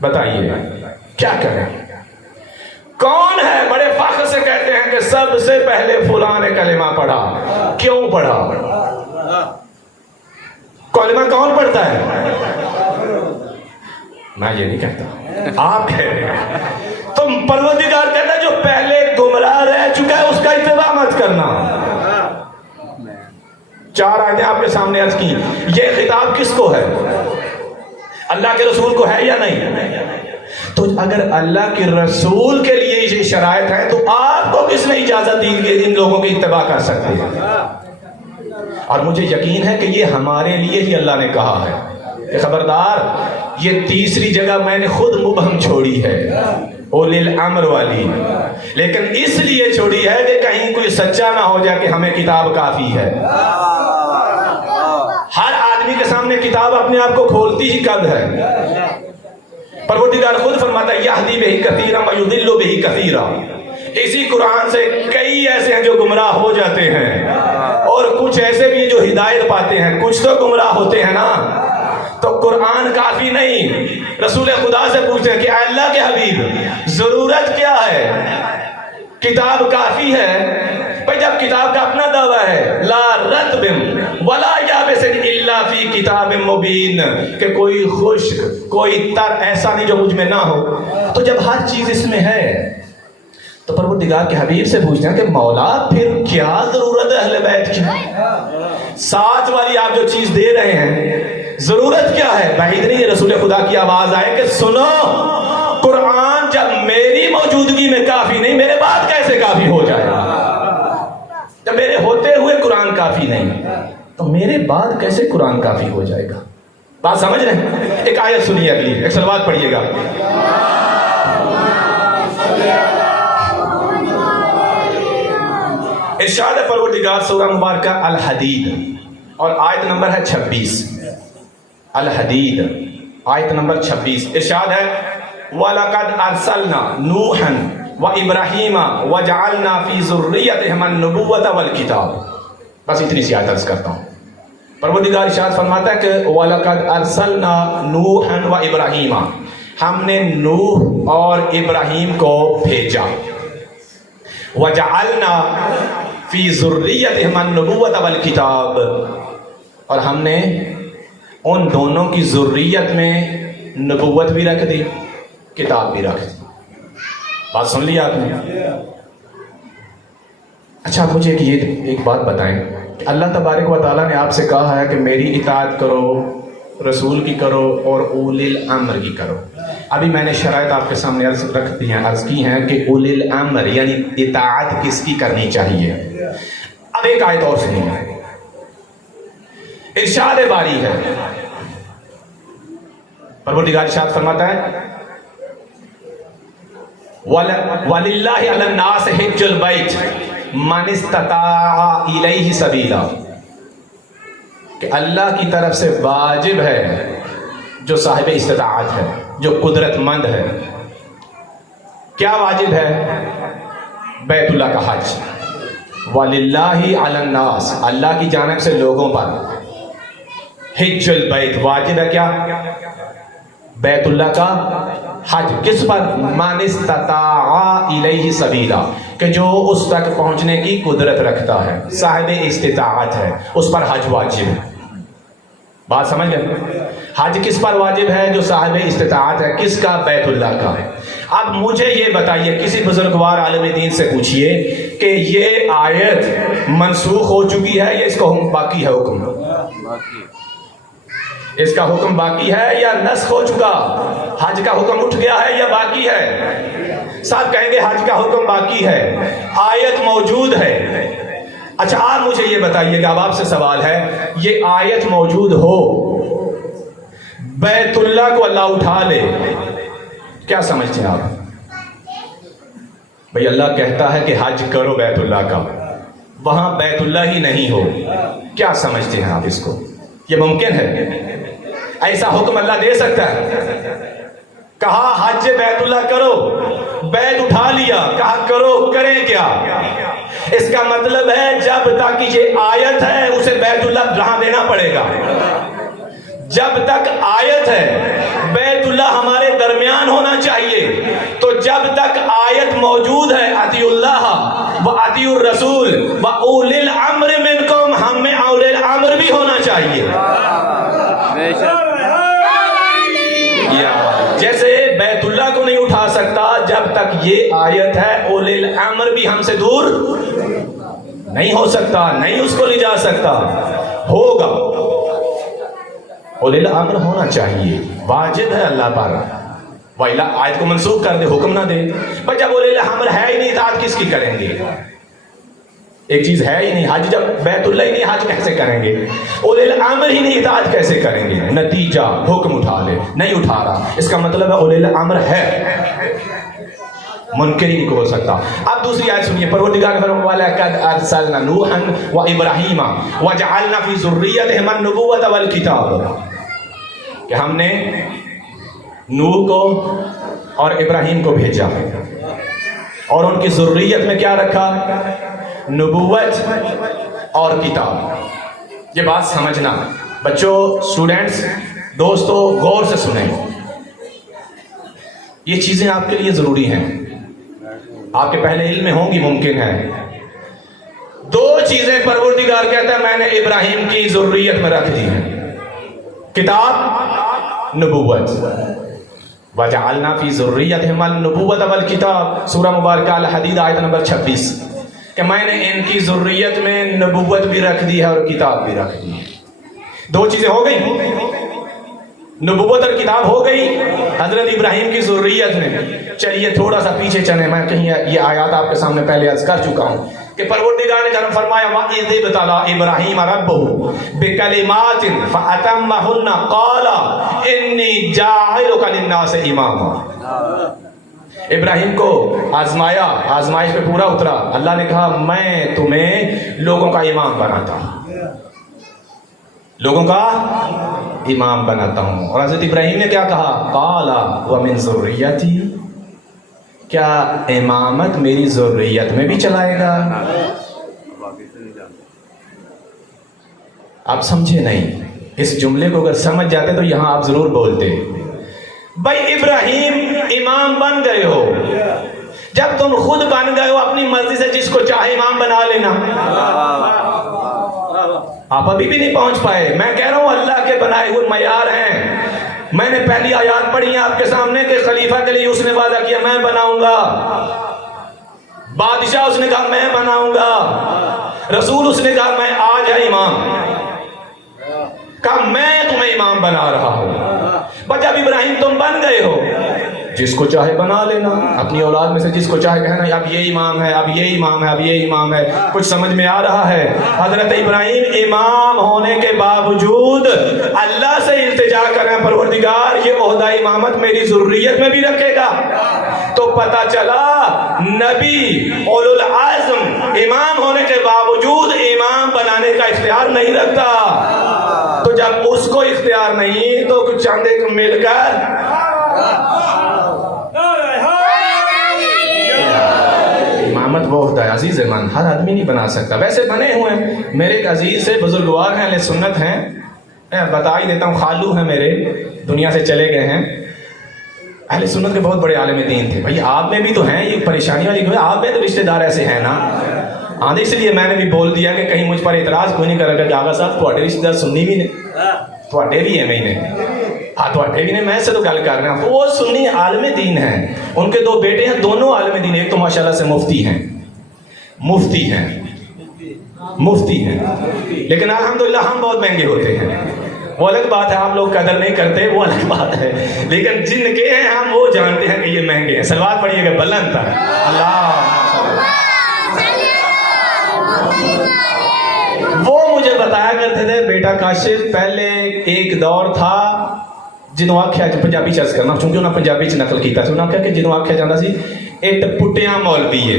بتائیے کیا کریں؟ کون ہے؟ بڑے فخر سے کہتے ہیں کہ سب سے پہلے فلاں نے کلمہ پڑھا. کیوں پڑھا؟ کلمہ کون پڑھتا ہے؟ میں یہ نہیں کہتا، آپ کہہ رہے ہیں. تم پروردگار کہتا ہے جو پہلے گمراہ رہ چکا ہے اس کا اتباع مت کرنا. 4 آیتیں آپ کے سامنے عرض کی. یہ خطاب کس کو ہے؟ اللہ کے رسول کو ہے یا نہیں؟ تو اگر اللہ کے رسول کے لیے یہ شرائط ہیں تو آپ کو کس نے اجازت دی کہ ان لوگوں کی اتباع کر سکتے ہیں؟ اور مجھے یقین ہے کہ یہ ہمارے لیے ہی اللہ نے کہا ہے. کہ خبردار یہ تیسری جگہ میں نے خود مبہم چھوڑی ہے اولی الامر والی، لیکن اس لیے چھوڑی ہے کہ کہیں کوئی سچا نہ ہو جائے کہ ہمیں کتاب کافی ہے۔ ہر آدمی کے سامنے کتاب اپنے آپ کو کھولتی ہی کب ہے؟ پروردگار خود فرماتا ہے یہدی بہ کثیرا ویضل بہ کثیرا، اسی قرآن سے کئی ایسے ہیں جو گمراہ ہو جاتے ہیں اور کچھ ایسے بھی جو ہدایت پاتے ہیں، کچھ تو گمراہ ہوتے ہیں نا۔ تو قرآن کافی نہیں، رسول خدا سے پوچھتے ہیں کہ اے اللہ کے حبیب ضرورت کیا ہے؟ کتاب کافی ہے؟ بھئی جب کتاب کا اپنا دعویٰ ہے لا رتب ولا یابس الا فی کتاب مبین، کہ کوئی خشک کوئی تر ایسا نہیں جو مجھ میں نہ ہو، تو جب ہر چیز اس میں ہے تو پروردگار کے حبیب سے پوچھتے ہیں کہ مولا پھر کیا ضرورت ہے اہل بیت کی؟ ساتھ والی آپ جو چیز دے رہے ہیں ضرورت کیا ہے؟ بعید نہیں ہے رسول خدا کی آواز آئے کہ سنو قرآن جب میری موجودگی میں کافی نہیں، میرے بعد کیسے کافی ہو جائے گا؟ جب میرے ہوتے ہوئے قرآن کافی نہیں تو میرے بعد کیسے قرآن کافی ہو جائے گا؟ بات سمجھ رہے ہیں؟ ایک آیت سنیے اگلی، ایک صلوات پڑھیے گا۔ ارشاد پروردگار سورہ مبارکہ الحدید اور آیت نمبر ہے 26، الحدید آیت نمبر 26، ارشاد ہے وَلَقَدْ أَرْسَلْنَا نُوحًا وَإِبْرَاهِيمَ وَجَعَلْنَا فِي ذُرِّيَّتِهِمَا النُّبُوَّةَ وَالْكِتَابَ۔ بس اتنی سی آیت عرض کرتا ہوں۔ پروردگار ارشاد فرماتا ہے کہ وَلَقَدْ أَرْسَلْنَا نُوحًا وَإِبْرَاهِيمَ، ہم نے نوح اور ابراہیم کو بھیجا، وَجَعَلْنَا فِي ذُرِّيَّتِهِمَا النُّبُوَّةَ وَالْكِتَابَ، اور ہم نے ان دونوں کی ذریت میں نبوت بھی رکھ دی، کتاب بھی رکھ دی۔ بات سن لی آپ نے؟ اچھا مجھے ایک بات بتائیں کہ اللہ تبارک و تعالیٰ نے آپ سے کہا ہے کہ میری اطاعت کرو، رسول کی کرو اور اولی الامر کی کرو۔ ابھی میں نے شرائط آپ کے سامنے عرض کی ہیں کہ اولی الامر یعنی اطاعت کس کی کرنی چاہیے۔ اب ایک آیت اور سنیے، ارشاد باری ہے، پروردگار ارشاد فرماتا ہے وَلِلَّهِ عَلَى النَّاسِ حِجُّ الْبَيْتِ مَنِ اسْتَطَاعَ إِلَيْهِ سَبِيلًا، کہ اللہ کی طرف سے واجب ہے جو صاحب استطاعت ہے، جو قدرت مند ہے۔ کیا واجب ہے؟ بیت اللہ کا حج۔ وَلِلَّهِ عَلَى النَّاسِ، اللہ کی جانب سے لوگوں پر، حج البیت واجب ہے کیا؟ بیت اللہ کا حج۔ کس پر؟ من استطاع الیہ سبیلا، کہ جو اس تک پہنچنے کی قدرت رکھتا ہے، صاحب استطاعت ہے، اس پر حج واجب ہے۔ بات سمجھ گئے؟ حج کس پر واجب ہے؟ جو صاحب استطاعت ہے۔ کس کا؟ بیت اللہ کا۔ اب مجھے یہ بتائیے، کسی بزرگوار عالم دین سے پوچھئے کہ یہ آیت منسوخ ہو چکی ہے یا اس کا حکم باقی ہے؟ حکم اس کا حکم باقی ہے یا نسخ ہو چکا؟ حج کا حکم اٹھ گیا ہے یا باقی ہے؟ سب کہیں گے حج کا حکم باقی ہے، آیت موجود ہے۔ اچھا آپ مجھے یہ بتائیے گا، اب آپ سے سوال ہے، یہ آیت موجود ہو، بیت اللہ کو اللہ اٹھا لے، کیا سمجھتے ہیں آپ؟ بھئی اللہ کہتا ہے کہ حج کرو بیت اللہ کا، وہاں بیت اللہ ہی نہیں ہو، کیا سمجھتے ہیں آپ اس کو؟ یہ ممکن ہے؟ ایسا حکم اللہ دے سکتا ہے؟ کہا حج بیت اللہ کرو، بیت اٹھا لیا، کہا کرو، کریں کیا؟ اس کا مطلب ہے جب تک یہ آیت ہے اسے بیت اللہ جہاں دینا پڑے گا۔ جب تک آیت ہے بیت اللہ ہمارے درمیان ہونا چاہیے، تو جب تک آیت موجود ہے اطیعوا اللہ و اطیعوا الرسول و اولی الامر منکم، ہم میں اولی الامر بھی ہونا چاہیے۔ جیسے بیت اللہ کو نہیں اٹھا سکتا جب تک یہ آیت ہے، اولی الامر بھی ہم سے دور نہیں ہو سکتا، نہیں اس کو لے جا سکتا، ہوگا۔ اولی الامر ہونا چاہیے، واجب ہے اللہ پر، وَإِلَّا آیت کو منسوخ کر دے، حکم نہ دے۔ بس جب اولی الامر ہے ہی نہیں، اطاعت کس کی کریں گے؟ ایک چیز ہے ہی نہیں. حج جب بیت اللہ ہی نہیں حج کیسے کریں گے؟ اولی الامر ہی نہیں اطاعت کیسے کریں گے؟ نتیجہ حکم اٹھا لے, نہیں اٹھا رہا, اس کا مطلب ہے اولی الامر ہے, منکر ہی نہیں ہو سکتا. اب دوسری آیت سنیے, پروردگار نے فرمایا وَلَقَدْ أَرْسَلْنَا نُوحًا وَإِبْرَاهِيمَ وَجَعَلْنَا فِي ذُرِّيَّتِهِمَا النُّبُوَّةَ وَالْكِتَابَ, کہ ہم نے نوح کو اور ابراہیم کو بھیجا اور ان کی ذریت میں کیا رکھا؟ نبوت اور کتاب. یہ بات سمجھنا بچوں, اسٹوڈنٹس, دوستوں, غور سے سنیں. یہ چیزیں آپ کے لیے ضروری ہیں. آپ کے پہلے علم میں ہوں گی, ممکن ہے. دو چیزیں پروردگار کہتا ہے میں نے ابراہیم کی ذریت میں رکھ دی ہیں, کتاب, نبوت. وَجَعَلْنَا فِي ذُرِّيَّتِهِمَا النُّبُوَّةَ وَالْكِتَابَ, سورہ مبارکہ الحدید آیت نمبر 26, کہ میں نے ان کی ذریت میں نبوت بھی رکھ دی ہے اور کتاب بھی رکھ دی ہے. دو چیزیں ہو گئی, نبوت اور کتاب ہو گئی حضرت ابراہیم کی ذریت میں. چلیے تھوڑا سا پیچھے چلیں, میں کہیں یہ آیات آپ کے سامنے پہلے عرض کر چکا ہوں کہ پروردگار نے جب فرمایا وَإِذِ ابْتَلَىٰ إِبْرَاهِيمَ رَبُّهُ بِكَلِمَاتٍ فَأَتَمَّهُنَّ قَالَ إِنِّي جَاعِلُكَ لِلنَّاسِ إِمَامًا. ابراہیم کو آزمایا, آزمائش پہ پورا اترا. اللہ نے کہا میں تمہیں لوگوں کا امام بناتا ہوں, لوگوں کا امام بناتا ہوں. اور حضرت ابراہیم نے کیا کہا؟ قَالَ وَمِن ذُرِّيَّتِي, کیا امامت میری ذریت میں بھی چلائے گا؟ آپ سمجھے نہیں, اس جملے کو اگر سمجھ جاتے تو یہاں آپ ضرور بولتے. بھائی ابراہیم امام بن گئے ہو, جب تم خود بن گئے ہو اپنی مرضی سے جس کو چاہے امام بنا لینا. آپ ابھی بھی نہیں پہنچ پائے. میں کہہ رہا ہوں اللہ کے بنائے ہوئے معیار ہیں. میں نے پہلی آیات پڑھی ہیں آپ کے سامنے کہ خلیفہ کے لیے اس نے وعدہ کیا میں بناؤں گا, بادشاہ اس نے کہا میں بناؤں گا, رسول اس نے کہا میں آج ہے امام, کہا میں تمہیں امام بنا رہا ہوں. بس جب ابراہیم تم بن گئے ہو, جس کو چاہے بنا لینا, اپنی اولاد میں سے جس کو چاہے کہنا اب یہ امام ہے, اب یہ امام ہے, اب یہ امام ہے. کچھ سمجھ میں آ رہا ہے؟ حضرت ابراہیم امام ہونے کے باوجود اللہ سے التجا کریں پروردگار یہ عہدہ امامت میری ذریت میں بھی رکھے گا. تو پتہ چلا نبی اولو العزم امام ہونے کے باوجود امام بنانے کا اختیار نہیں رکھتا. تو جب اس کو اختیار نہیں تو کچھ چاندے کو مل کر امامت وہ ہوتا ہے عزیز من, ہر آدمی نہیں بنا سکتا. ویسے بنے ہوئے ہیں, میرے ایک عزیز سے بزرگوار ہیں, اہل سنت ہیں, میں بتا ہی دیتا ہوں, خالو ہیں میرے, دنیا سے چلے گئے ہیں. اہل سنت کے بہت بڑے عالم دین تھے. بھائی آپ میں بھی تو ہیں, یہ پریشانی والی کوئی, آپ میں تو رشتہ دار ایسے ہیں نا. ہاں اس لیے میں نے بھی بول دیا کہ کہیں مجھ پر اعتراض کوئی نہیں کرے گا کہ آغا صاحب تھوڑے رشتہ دار سنی بھی نہیں, تھوڑے بھی ہیں, میں نے ہاں تھوڑے بھی نہیں, میں سے تو گل کر رہا ہوں. وہ سنی عالم دین ہیں, ان کے دو بیٹے ہیں, دونوں عالم دین. ایک تو ماشاءاللہ سے مفتی ہیں, مفتی ہیں, مفتی ہیں, لیکن الحمدللہ ہم بہت مہنگے ہوتے ہیں. وہ الگ بات ہے, آپ لوگ قدر نہیں کرتے, وہ الگ بات ہے, لیکن جن کے ہیں ہم وہ جانتے ہیں کہ یہ مہنگے ہیں. سلوات پڑھیے گا بلند تھا اللہ. وہ مجھے بتایا کرتے تھے بیٹا کاشف, پہلے ایک دور تھا جنہوں آکھیا پنجابی چرچ کرنا, چونکہ انہوں پنجابی چ نقل کیتا سی. انہوں آکھیا کہ جنہوں آکھیا جاندہ سی اٹ پٹیاں مولوی ہے,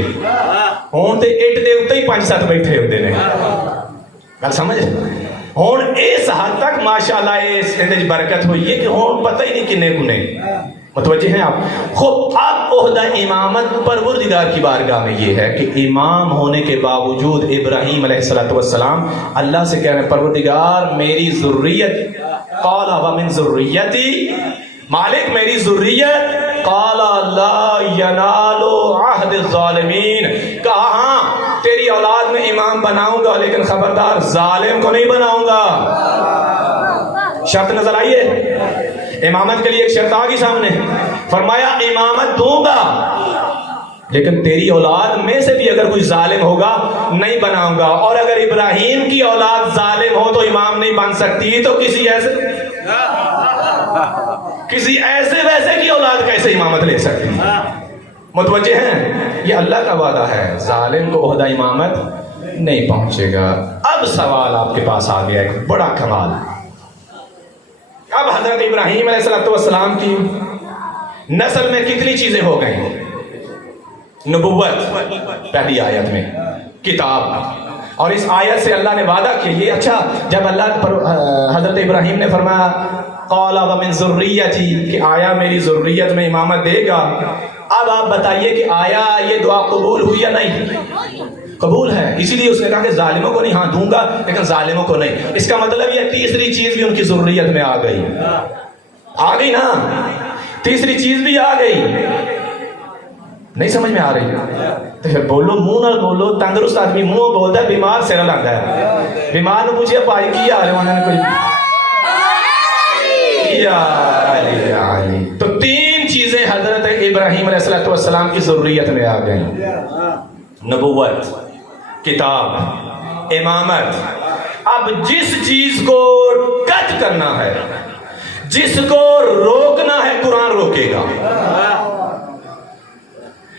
ہون تے اٹ دے اتے ہی 5-7 بیٹھے ہوتے نے. گل سمجھ ہون اس حد تک ماشاءاللہ اس برکت ہوئی ہے کہ ہون پتہ ہی نہیں کنے کنے. متوجہ ہیں آپ؟ خوب اب عہدہ امامت پروردگار کی بارگاہ میں یہ ہے کہ امام ہونے کے باوجود ابراہیم علیہ السلام اللہ سے کہہ رہے ہیں پروردگار میری ذریت, قال ومن ذریتی, مالک میری ذریت, قال لا ینال عہد الظالمین, کہا ہاں تیری اولاد میں امام بناؤں گا لیکن خبردار ظالم کو نہیں بناؤں گا. شرط نظر آئیے, امامت کے لیے ایک شرط آگی سامنے, فرمایا امامت دوں گا لیکن تیری اولاد میں سے بھی اگر کوئی ظالم ہوگا نہیں بناؤں گا. اور اگر ابراہیم کی اولاد ظالم ہو تو امام نہیں بن سکتی, تو کسی ایسے ویسے کی اولاد کیسے امامت لے سکتی ہے؟ متوجہ ہیں؟ یہ اللہ کا وعدہ ہے, ظالم کو عہدہ امامت نہیں پہنچے گا۔ اب سوال آپ کے پاس آ گیا ایک بڑا کمال۔ اب حضرت ابراہیم علیہ السلام کی نسل میں کتنی چیزیں ہو گئی؟ نبوت پہلی آیت میں، کتاب، اور اس آیت سے اللہ نے وعدہ کیا یہ اچھا جب اللہ پر حضرت ابراہیم نے فرمایا قال ومن ذریتی کہ آیا میری ذریت میں امامت دے گا، اب آپ بتائیے کہ آیا یہ دعا قبول ہوئی یا نہیں؟ قبول ہے، اسی لیے اس نے کہا کہ ظالموں کو نہیں، ہاں دوں گا لیکن ظالموں کو نہیں۔ اس کا مطلب یہ تیسری چیز بھی ان کی ذریت میں آ گئی نا، تیسری چیز بھی آ گئی۔ نہیں سمجھ میں آ رہی تو پھر بولو، منہ نہ بولو۔ تندرست آدمی منہ بولتا ہے، بیمار سر لاتا ہے۔ بیمار نے پوچھے بھائی کی آ رہے انہوں نے کوئی تو تین چیزیں حضرت ابراہیم علیہ السلام کی ضروریت میں آ گئیں، نبوت، کتاب، امامت۔ اب جس چیز کو کٹ کرنا ہے، جس کو روکنا ہے، قرآن روکے گا۔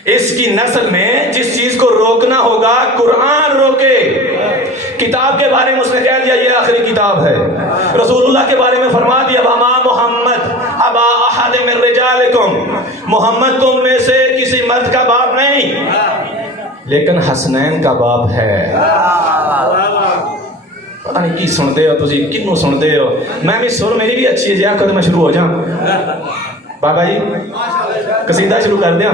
اس کی نسل میں جس چیز کو روکنا ہوگا قرآن روکے۔ کتاب کے بارے میں اس نے کہہ دیا یہ آخری کتاب ہے۔ رسول اللہ کے بارے میں فرما دیا وما محمد ابا احد من رجالکم، محمد تم میں سے کسی مرد کا باپ نہیں لیکن حسنین کا باپ ہے۔ پتہ نہیں کی سنتے ہو تسی، کنوں سنتے ہو؟ میں بھی سر میری بھی اچھی ہے جی، کد میں شروع ہو جاؤں بابا جی قصیدہ شروع کر دیا؟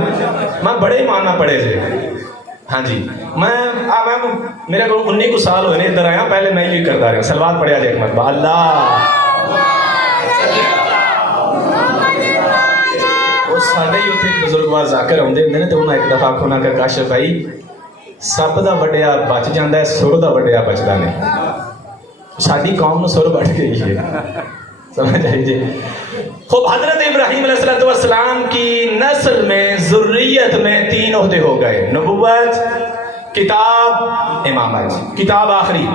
میں بڑے ایمان نہ پڑھے تھے، ہاں جی میرے کو 19 سال ہوئے ادھر آیا، پہلے میں یہ کرتا رہا سلوات پڑھیا جائے ایک مرتبہ اللہ وہ ساڈے ہی اتنے بزرگوار ذاکر آتے ہوتے ہیں تو انہیں ایک دفعہ کھونا کر کاشف بھائی سب دا وڈیا بچ جاتا ہے، سر دا وڈیا بچتا نہیں۔ ساری قوم نو سر بچ گئی ہے، سمجھ آئی جی۔ خوب حضرت ابراہیم علیہ السلام کی نسل میں ذریت میں تین عہدے ہو گئے، نبوت، کتاب، امامت۔ کتاب آخری،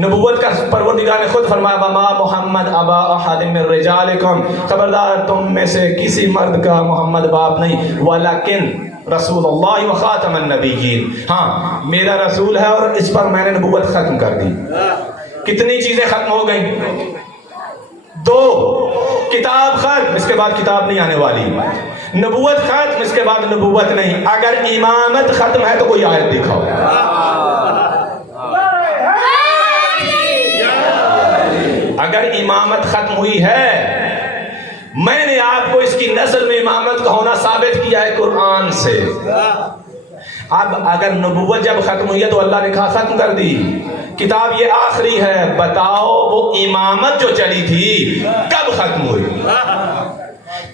نبوت کا پروردگار نے خود فرمایا وما محمد ابا احد من رجالکم، خبردار تم میں سے کسی مرد کا محمد باپ نہیں، ولیکن رسول اللہ و خاتم النبیین، ہاں میرا رسول ہے اور اس پر میں نے نبوت ختم کر دی۔ کتنی چیزیں ختم ہو گئیں؟ دو، کتاب ختم، اس کے بعد کتاب نہیں آنے والی، نبوت ختم، اس کے بعد نبوت نہیں۔ اگر امامت ختم ہے تو کوئی آیت دکھاؤ۔ اگر امامت ختم ہوئی ہے، میں نے آپ کو اس کی نسل میں امامت کا ہونا ثابت کیا ہے قرآن سے۔ اب اگر نبوت جب ختم ہوئی ہے تو اللہ نے کہا ختم کر دی، کتاب یہ آخری ہے، بتاؤ وہ امامت جو چلی تھی کب ختم ہوئی؟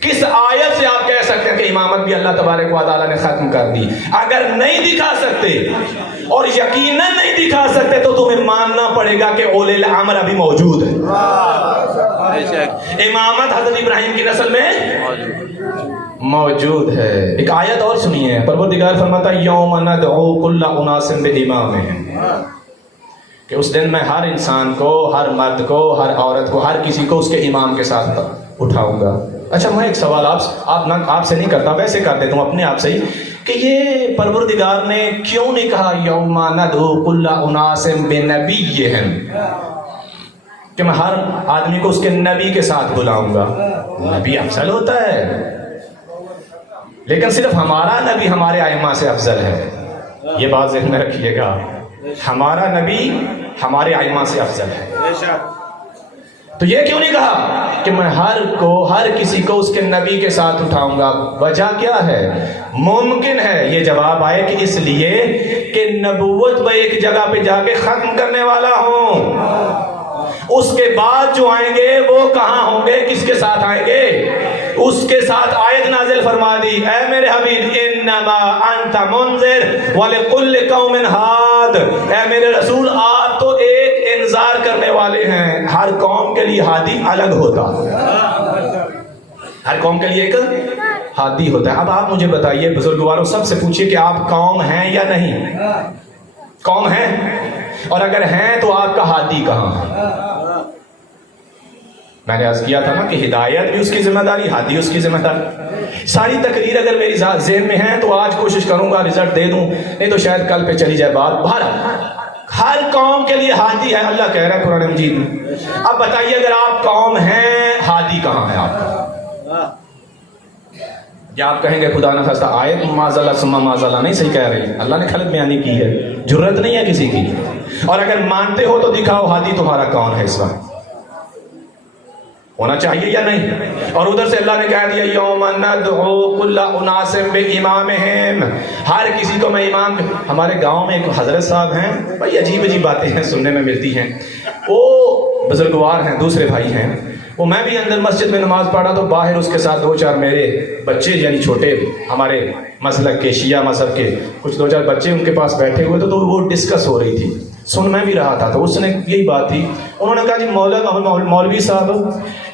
کس آیت سے آپ کہہ سکتے ہیں کہ امامت بھی اللہ تبارک و تعالیٰ نے ختم کر دی؟ اگر نہیں دکھا سکتے اور یقیناً نہیں دکھا سکتے تو تمہیں ماننا پڑے گا کہ اولے الامر ابھی موجود ہے۔ امامت حضرت ابراہیم کی نسل میں موجود ہے۔ ایک آیت اور سنیے، پروردگار فرماتا ہے یوم ندعو کل اناس بامامہم، کہ اس دن میں ہر انسان کو، ہر مرد کو، ہر عورت کو، ہر کسی کو اس کے امام کے ساتھ اٹھاؤں گا۔ اچھا میں ایک سوال آپ سے نہیں کرتا، ویسے کر دیتا ہوں اپنے آپ سے ہی، کہ یہ پروردگار نے کیوں نہیں کہا یوم ندعو کل اناس بنبیہم، کہ میں ہر آدمی کو اس کے نبی کے ساتھ بلاؤں گا؟ نبی افضل ہوتا ہے، لیکن صرف ہمارا نبی ہمارے ائمہ سے افضل ہے، یہ بات ذہن میں رکھیے گا، ہمارا نبی ہمارے ائمہ سے افضل ہے۔ تو یہ کیوں نہیں کہا کہ میں ہر کسی کو اس کے نبی کے ساتھ اٹھاؤں گا؟ وجہ کیا ہے؟ ممکن ہے یہ جواب آئے کہ اس لیے کہ نبوت میں ایک جگہ پہ جا کے ختم کرنے والا ہوں، اس کے بعد جو آئیں گے وہ کہاں ہوں گے، کس کے ساتھ آئیں گے؟ اس کے ساتھ آیت نازل فرما دی، اے میرے حبیب انما انت منذر ولکل قوم ہاد، اے میرے رسول آپ تو ایک انذار کرنے والے ہیں، ہر قوم کے لیے ہادی الگ ہوتا ہے، ہر قوم کے لیے ایک ہادی ہوتا ہے۔ اب آپ مجھے بتائیے بزرگواروں، سب سے پوچھئے کہ آپ قوم ہیں یا نہیں؟ قوم ہیں؟ اور اگر ہیں تو آپ کا ہادی کہاں ہے؟ میں نے عرض کیا تھا نا کہ ہدایت بھی اس کی ذمہ داری، ہادی اس کی ذمہ داری. ساری تقریر اگر میری ذہن میں ہے تو آج کوشش کروں گا رزلٹ دے دوں، نہیں تو شاید کل پہ چلی جائے بات. بہرحال ہر قوم کے لیے ہادی ہے، اللہ کہہ رہا ہے قرآن مجید میں. اب بتائیے اگر آپ قوم ہیں، ہادی کہاں ہے آپ کا؟ یا آپ کہیں گے خدا نہ خواستہ آیت معذلہ سما معذلہ نہیں صحیح کہہ رہی، اللہ نے غلط بیانی کی ہے، جرت نہیں ہے کسی کی. اور اگر مانتے ہو تو دکھاؤ ہادی تمہارا کون ہے اس وقت، ہونا چاہیے یا نہیں؟ اور ادھر سے اللہ نے کہہ دیا یوم ندعو کل اناس بامامہم، ہر کسی کو میں امام. ہمارے گاؤں میں ایک حضرت صاحب ہیں، بھائی عجیب عجیب باتیں ہیں سننے میں ملتی ہیں. وہ بزرگوار ہیں، دوسرے بھائی ہیں. وہ میں بھی اندر مسجد میں نماز پڑھا تو باہر اس کے ساتھ 2-4 میرے بچے یعنی چھوٹے ہمارے مسلک کے شیعہ مذہب کے کچھ 2-4 بچے ان کے پاس بیٹھے ہوئے تھے، تو وہ ڈسکس ہو رہی تھی، سن میں بھی رہا تھا. تو اس نے یہی بات تھی، انہوں نے کہا جی مولوی صاحب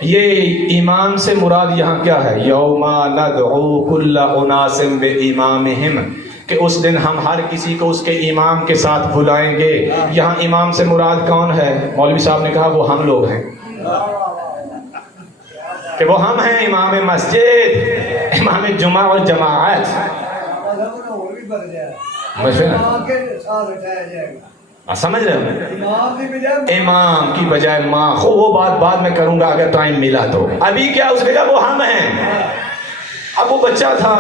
یہ امام سے مراد یہاں کیا ہے؟ یوم ندعو کل اناس بامامہم، کہ اس دن ہم ہر کسی کو اس کے امام کے ساتھ بلائیں گے. یہاں امام سے مراد کون ہے؟ مولوی صاحب نے کہا وہ ہم لوگ ہیں، کہ وہ ہم ہیں امام مسجد، امام جمعہ اور جماعت. سمجھ رہے ہو؟ امام کی بجائے ماں. وہ بات بعد میں کروں گا اگر ٹائم ملا تو. ابھی کیا اس نے کہا وہ ہم ہیں. اب وہ بچہ تھا،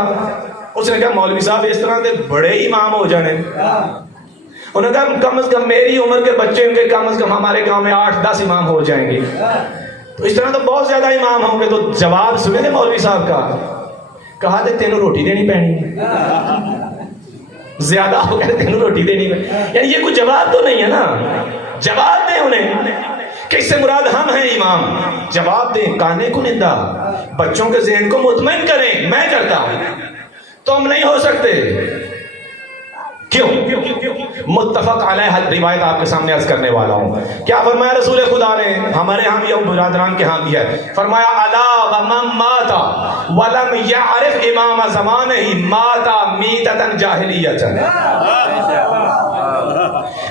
اس نے کہا مولوی صاحب اس طرح کے بڑے امام ہو جانے. انہوں نے کہا کم از کم میری عمر کے بچے ان کے کم از کم ہمارے گاؤں میں 8-10 امام ہو جائیں گے. تو اس طرح تو بہت زیادہ امام ہوں گے. تو جواب سنے تھے مولوی صاحب کا، کہا تھے تینوں روٹی دینی پڑنی، زیادہ ہو گئے تینوں روٹی دینی پڑنی. یعنی یہ کوئی جواب تو نہیں ہے نا. جواب دیں انہیں کہ اس سے مراد ہم ہیں امام. جواب دیں، کانے کو نندا، بچوں کے ذہن کو مطمئن کریں. میں کرتا ہوں، تم نہیں ہو سکتے. کیوں؟ متفق علیہ روایت آپ کے سامنے عرض کرنے والا ہوں. کیا فرمایا رسول خدا نے؟ ہمارے ہاں بھی اور برادران کے ہاں بھی ہے. فرمایا الا ومن مات ولم يعرف امام زمانہ مات میتۃ جاہلیۃ،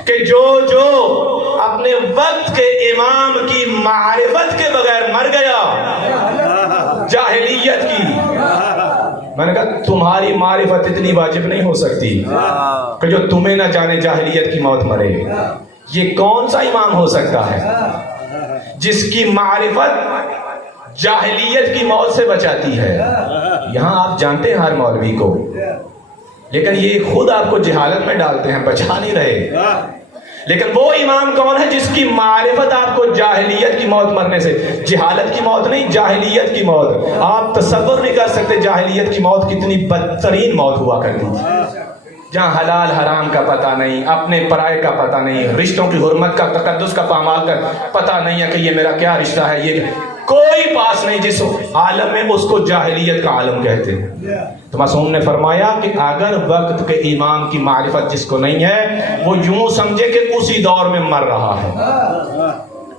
کہ جو اپنے وقت کے امام کی معرفت کے بغیر مر گیا جاہلیت کی. میں نے کہا تمہاری معرفت اتنی واجب نہیں ہو سکتی کہ جو تمہیں نہ جانے جاہلیت کی موت مرے. یہ کون سا امام ہو سکتا ہے جس کی معرفت جاہلیت کی موت سے بچاتی ہے؟ یہاں آپ جانتے ہیں ہر مولوی کو، لیکن یہ خود آپ کو جہالت میں ڈالتے ہیں، بچا نہیں رہے. لیکن وہ امام کون ہے جس کی معرفت آپ کو جاہلیت کی موت مرنے سے، جہالت کی موت نہیں، جاہلیت کی موت. آپ تصور نہیں کر سکتے جاہلیت کی موت کتنی بدترین موت ہوا کرتی تھی، جہاں حلال حرام کا پتہ نہیں، اپنے پرائے کا پتہ نہیں، رشتوں کی حرمت کا، تقدس کا پامال کا پتہ نہیں ہے کہ یہ میرا کیا رشتہ ہے. یہ کوئی پاس نہیں جس عالم میں اس کو جاہلیت کا عالم کہتے ہیں. تو معصوم نے فرمایا کہ اگر وقت کے امام کی معرفت جس کو نہیں ہے وہ یوں سمجھے کہ اسی دور میں مر رہا ہے.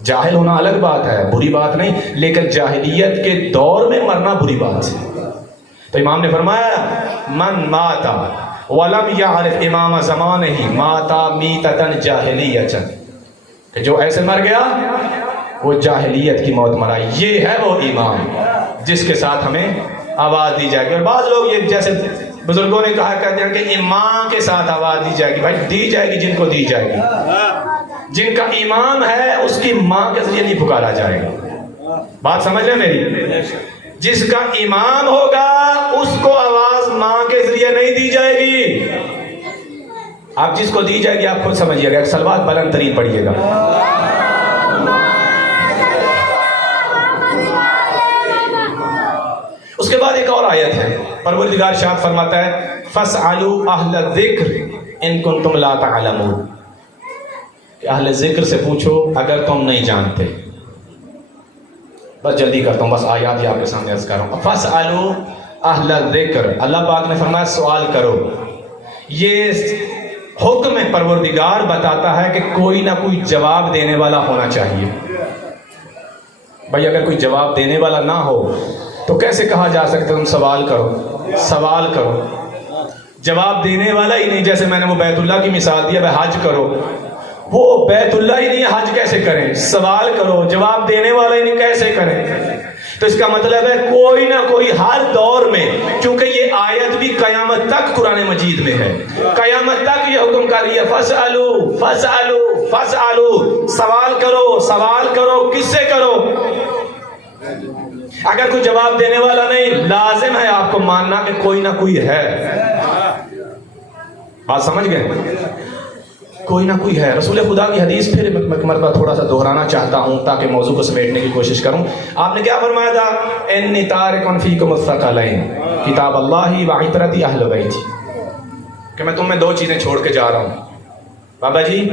جاہل ہونا الگ بات ہے، بری بات نہیں، لیکن جاہلیت کے دور میں مرنا بری بات ہے. تو امام نے فرمایا من مات ولم يعرف امام زمانہ مات میتۃ جاہلیۃ، کہ جو ایسے مر گیا وہ جاہلیت کی موت مرا. یہ ہے وہ امام جس کے ساتھ ہمیں آواز دی جائے گی. اور بعض لوگ یہ جیسے بزرگوں نے کہا کرتے ہیں کہ امام کے ساتھ آواز دی جائے گی. بھائی دی جائے گی جن کو دی جائے گی. جن کا امام ہے اس کی ماں کے ذریعے نہیں پکارا جائے گا. بات سمجھ رہے میری؟ جس کا امام ہوگا اس کو آواز ماں کے ذریعے نہیں دی جائے گی. آپ جس کو دی جائے گی آپ خود سمجھیے گا. ایک سلوات بلند ترین پڑھیے گا. اس کے بعد ایک اور آیت ہے، پروردگار ارشاد فرماتا ہے فَاسْأَلُوا أَهْلَ الذِّكْرِ إِن كُنتُمْ لَا تَعْلَمُونَ، کہ اہل ذکر سے پوچھو اگر تم نہیں جانتے. بس جلدی کرتا ہوں، بس آیات ہی آپ کے سامنے عرض کر رہا ہوں. فَاسْأَلُوا أَهْلَ الذِّكْرِ، اللہ پاک نے فرمایا سوال کرو. یہ حکم پروردگار بتاتا ہے کہ کوئی نہ کوئی جواب دینے والا ہونا چاہیے. بھائی اگر کوئی جواب دینے والا نہ ہو تو کیسے کہا جا سکتا تم سوال کرو؟ سوال کرو، جواب دینے والا ہی نہیں. جیسے میں نے وہ بیت اللہ کی مثال دی، حج کرو، وہ بیت اللہ ہی نہیں حج کیسے کریں؟ سوال کرو جواب دینے والا ہی نہیں کیسے کریں؟ تو اس کا مطلب ہے کوئی نہ کوئی ہر دور میں، چونکہ یہ آیت بھی قیامت تک قرآن مجید میں ہے، قیامت تک یہ حکم کر رہی ہے فَاسْأَلُوا فَاسْأَلُوا فَاسْأَلُوا، سوال کرو، کس سے کرو؟ اگر کوئی جواب دینے والا نہیں، لازم ہے آپ کو ماننا کہ کوئی نہ کوئی ہے۔ بات سمجھ گئے؟ کوئی نہ کوئی ہے۔ رسول خدا کی حدیث پھر مرتبہ تھوڑا سا دہرانا چاہتا ہوں تاکہ موضوع کو سمیٹنے کی کوشش کروں۔ آپ نے کیا فرمایا تھا؟ انی تارک فیکم الثقلین کتاب اللہ و عطرت اہل بیت، کہ میں تم میں دو چیزیں چھوڑ کے جا رہا ہوں، بابا جی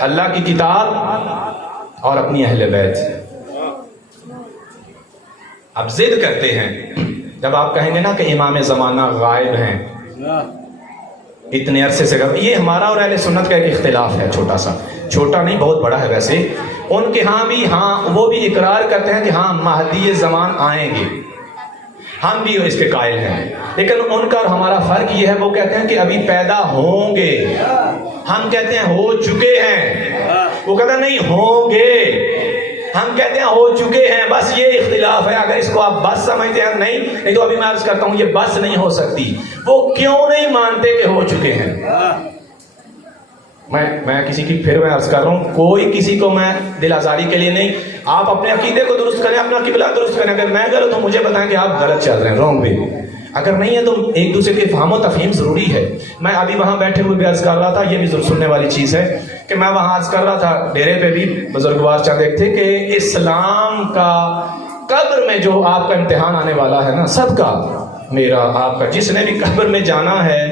اللہ کی کتاب اور اپنی اہل بیت۔ اب ضد کرتے ہیں، جب آپ کہیں گے نا کہ امام زمانہ غائب ہیں اتنے عرصے سے، یہ ہمارا اور اہل سنت کا ایک اختلاف ہے، چھوٹا نہیں بہت بڑا ہے ویسے۔ ان کے ہاں بھی وہ بھی اقرار کرتے ہیں کہ ہاں مہدی زمان آئیں گے، ہم بھی اس کے قائل ہیں، لیکن ان کا اور ہمارا فرق یہ ہے، وہ کہتے ہیں کہ ابھی پیدا ہوں گے، ہم کہتے ہیں ہو چکے ہیں، وہ کہتے ہیں نہیں ہوں گے، ہم کہتے ہیں ہو چکے ہیں۔ بس یہ اختلاف ہے، اگر اس کو آپ بس سمجھتے ہیں نہیں تو ابھی میں عرض کرتا ہوں یہ بس نہیں ہو سکتی۔ وہ کیوں نہیں مانتے کہ ہو چکے ہیں؟ میں کسی کی پھر میں عرض کر رہا ہوں، کوئی کسی کو میں دل آزاری کے لیے نہیں، آپ اپنے عقیدے کو درست کریں، اپنا قبلہ درست کریں، اگر میں غلط ہوں مجھے بتائیں کہ آپ غلط چل رہے ہیں، رانگ وے، اگر نہیں ہے تو ایک دوسرے کے فہم و تفہیم ضروری ہے۔ میں ابھی وہاں بیٹھے ہوئے بھی عرض کر رہا تھا، یہ بھی ضرور سننے والی چیز ہے کہ میں وہاں عرض کر رہا تھا، ڈیرے پہ بھی بزرگوار چند ایک تھے کہ اسلام کا قبر میں جو آپ کا امتحان آنے والا ہے نا، سب کا، میرا آپ کا، جس نے بھی قبر میں جانا ہے،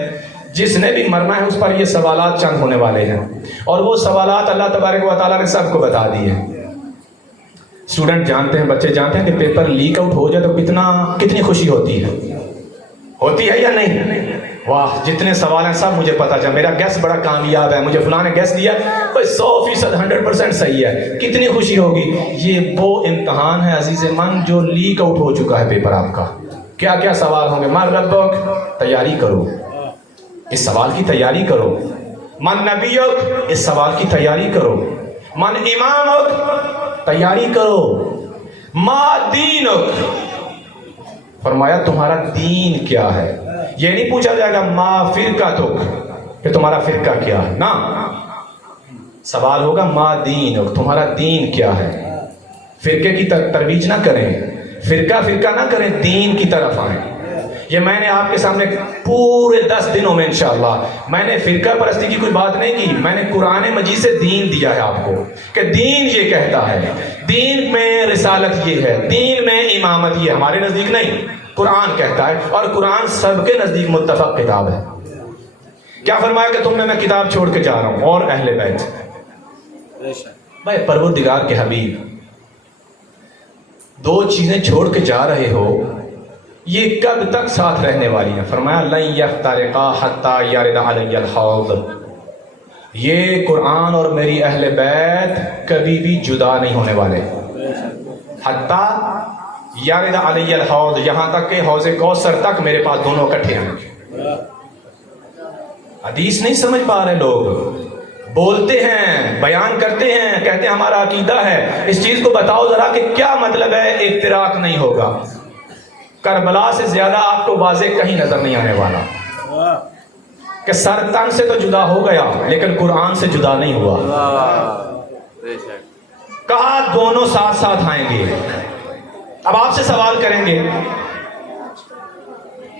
جس نے بھی مرنا ہے، اس پر یہ سوالات چند ہونے والے ہیں، اور وہ سوالات اللہ تبارک و تعالیٰ نے سب کو بتا دیے۔ اسٹوڈنٹ جانتے ہیں، بچے جانتے ہیں کہ پیپر لیک آؤٹ ہو جائے تو کتنی خوشی ہوتی ہے یا نہیں؟ واہ جتنے سوال ہیں سب مجھے پتا چلا، میرا گیس بڑا کامیاب ہے، مجھے فلاں نے گیس دیا 100% 100% صحیح ہے، کتنی خوشی ہوگی۔ یہ وہ امتحان ہے عزیز من جو لیک آؤٹ ہو چکا ہے پیپر آپ کا، کیا کیا سوال ہوں گے، من ربک، تیاری کرو، اس سوال کی تیاری کرو، من نبیک، اس سوال کی تیاری کرو، من امامک، تیاری کرو، ما دینک، فرمایا تمہارا دین کیا ہے۔ یہ نہیں پوچھا جائے گا ما فرقتک کہ تمہارا فرقہ کیا ہے، نا، سوال ہوگا ما دینک، تمہارا دین کیا ہے۔ فرقے کی ترویج نہ کریں، فرقہ نہ کریں، دین کی طرف آئیں۔ یہ میں نے آپ کے سامنے پورے 10 دنوں میں انشاءاللہ میں نے فرقہ پرستی کی کوئی بات نہیں کی، میں نے قرآن مجید سے دین دیا ہے آپ کو کہ دین یہ کہتا ہے، دین میں رسالت یہ ہے، دین میں امامت یہ، ہمارے نزدیک نہیں، قرآن کہتا ہے، اور قرآن سب کے نزدیک متفق کتاب ہے۔ کیا فرمایا کہ تم میں کتاب چھوڑ کے جا رہا ہوں اور اہل بیت۔ بھائی پروردگار کے حبیب، دو چیزیں چھوڑ کے جا رہے ہو، یہ کب تک ساتھ رہنے والی ہیں؟ فرمایا لن یفترقا حتی یرد علی الحوض، یہ قرآن اور میری اہل بیت کبھی بھی جدا نہیں ہونے والے، حتی یرد علی الحوض، یہاں تک کہ حوض کوثر تک میرے پاس دونوں اکٹھے ہیں۔ حدیث نہیں سمجھ پا رہے لوگ، بولتے ہیں، بیان کرتے ہیں، کہتے ہیں ہمارا عقیدہ ہے، اس چیز کو بتاؤ ذرا کہ کیا مطلب ہے افتراق نہیں ہوگا۔ کربلا سے زیادہ آپ کو واضح کہیں نظر نہیں آنے والا کہ سر تن سے تو جدا ہو گیا لیکن قرآن سے جدا نہیں ہوا۔ کہا دونوں ساتھ ساتھ آئیں گے۔ اب آپ سے سوال کریں گے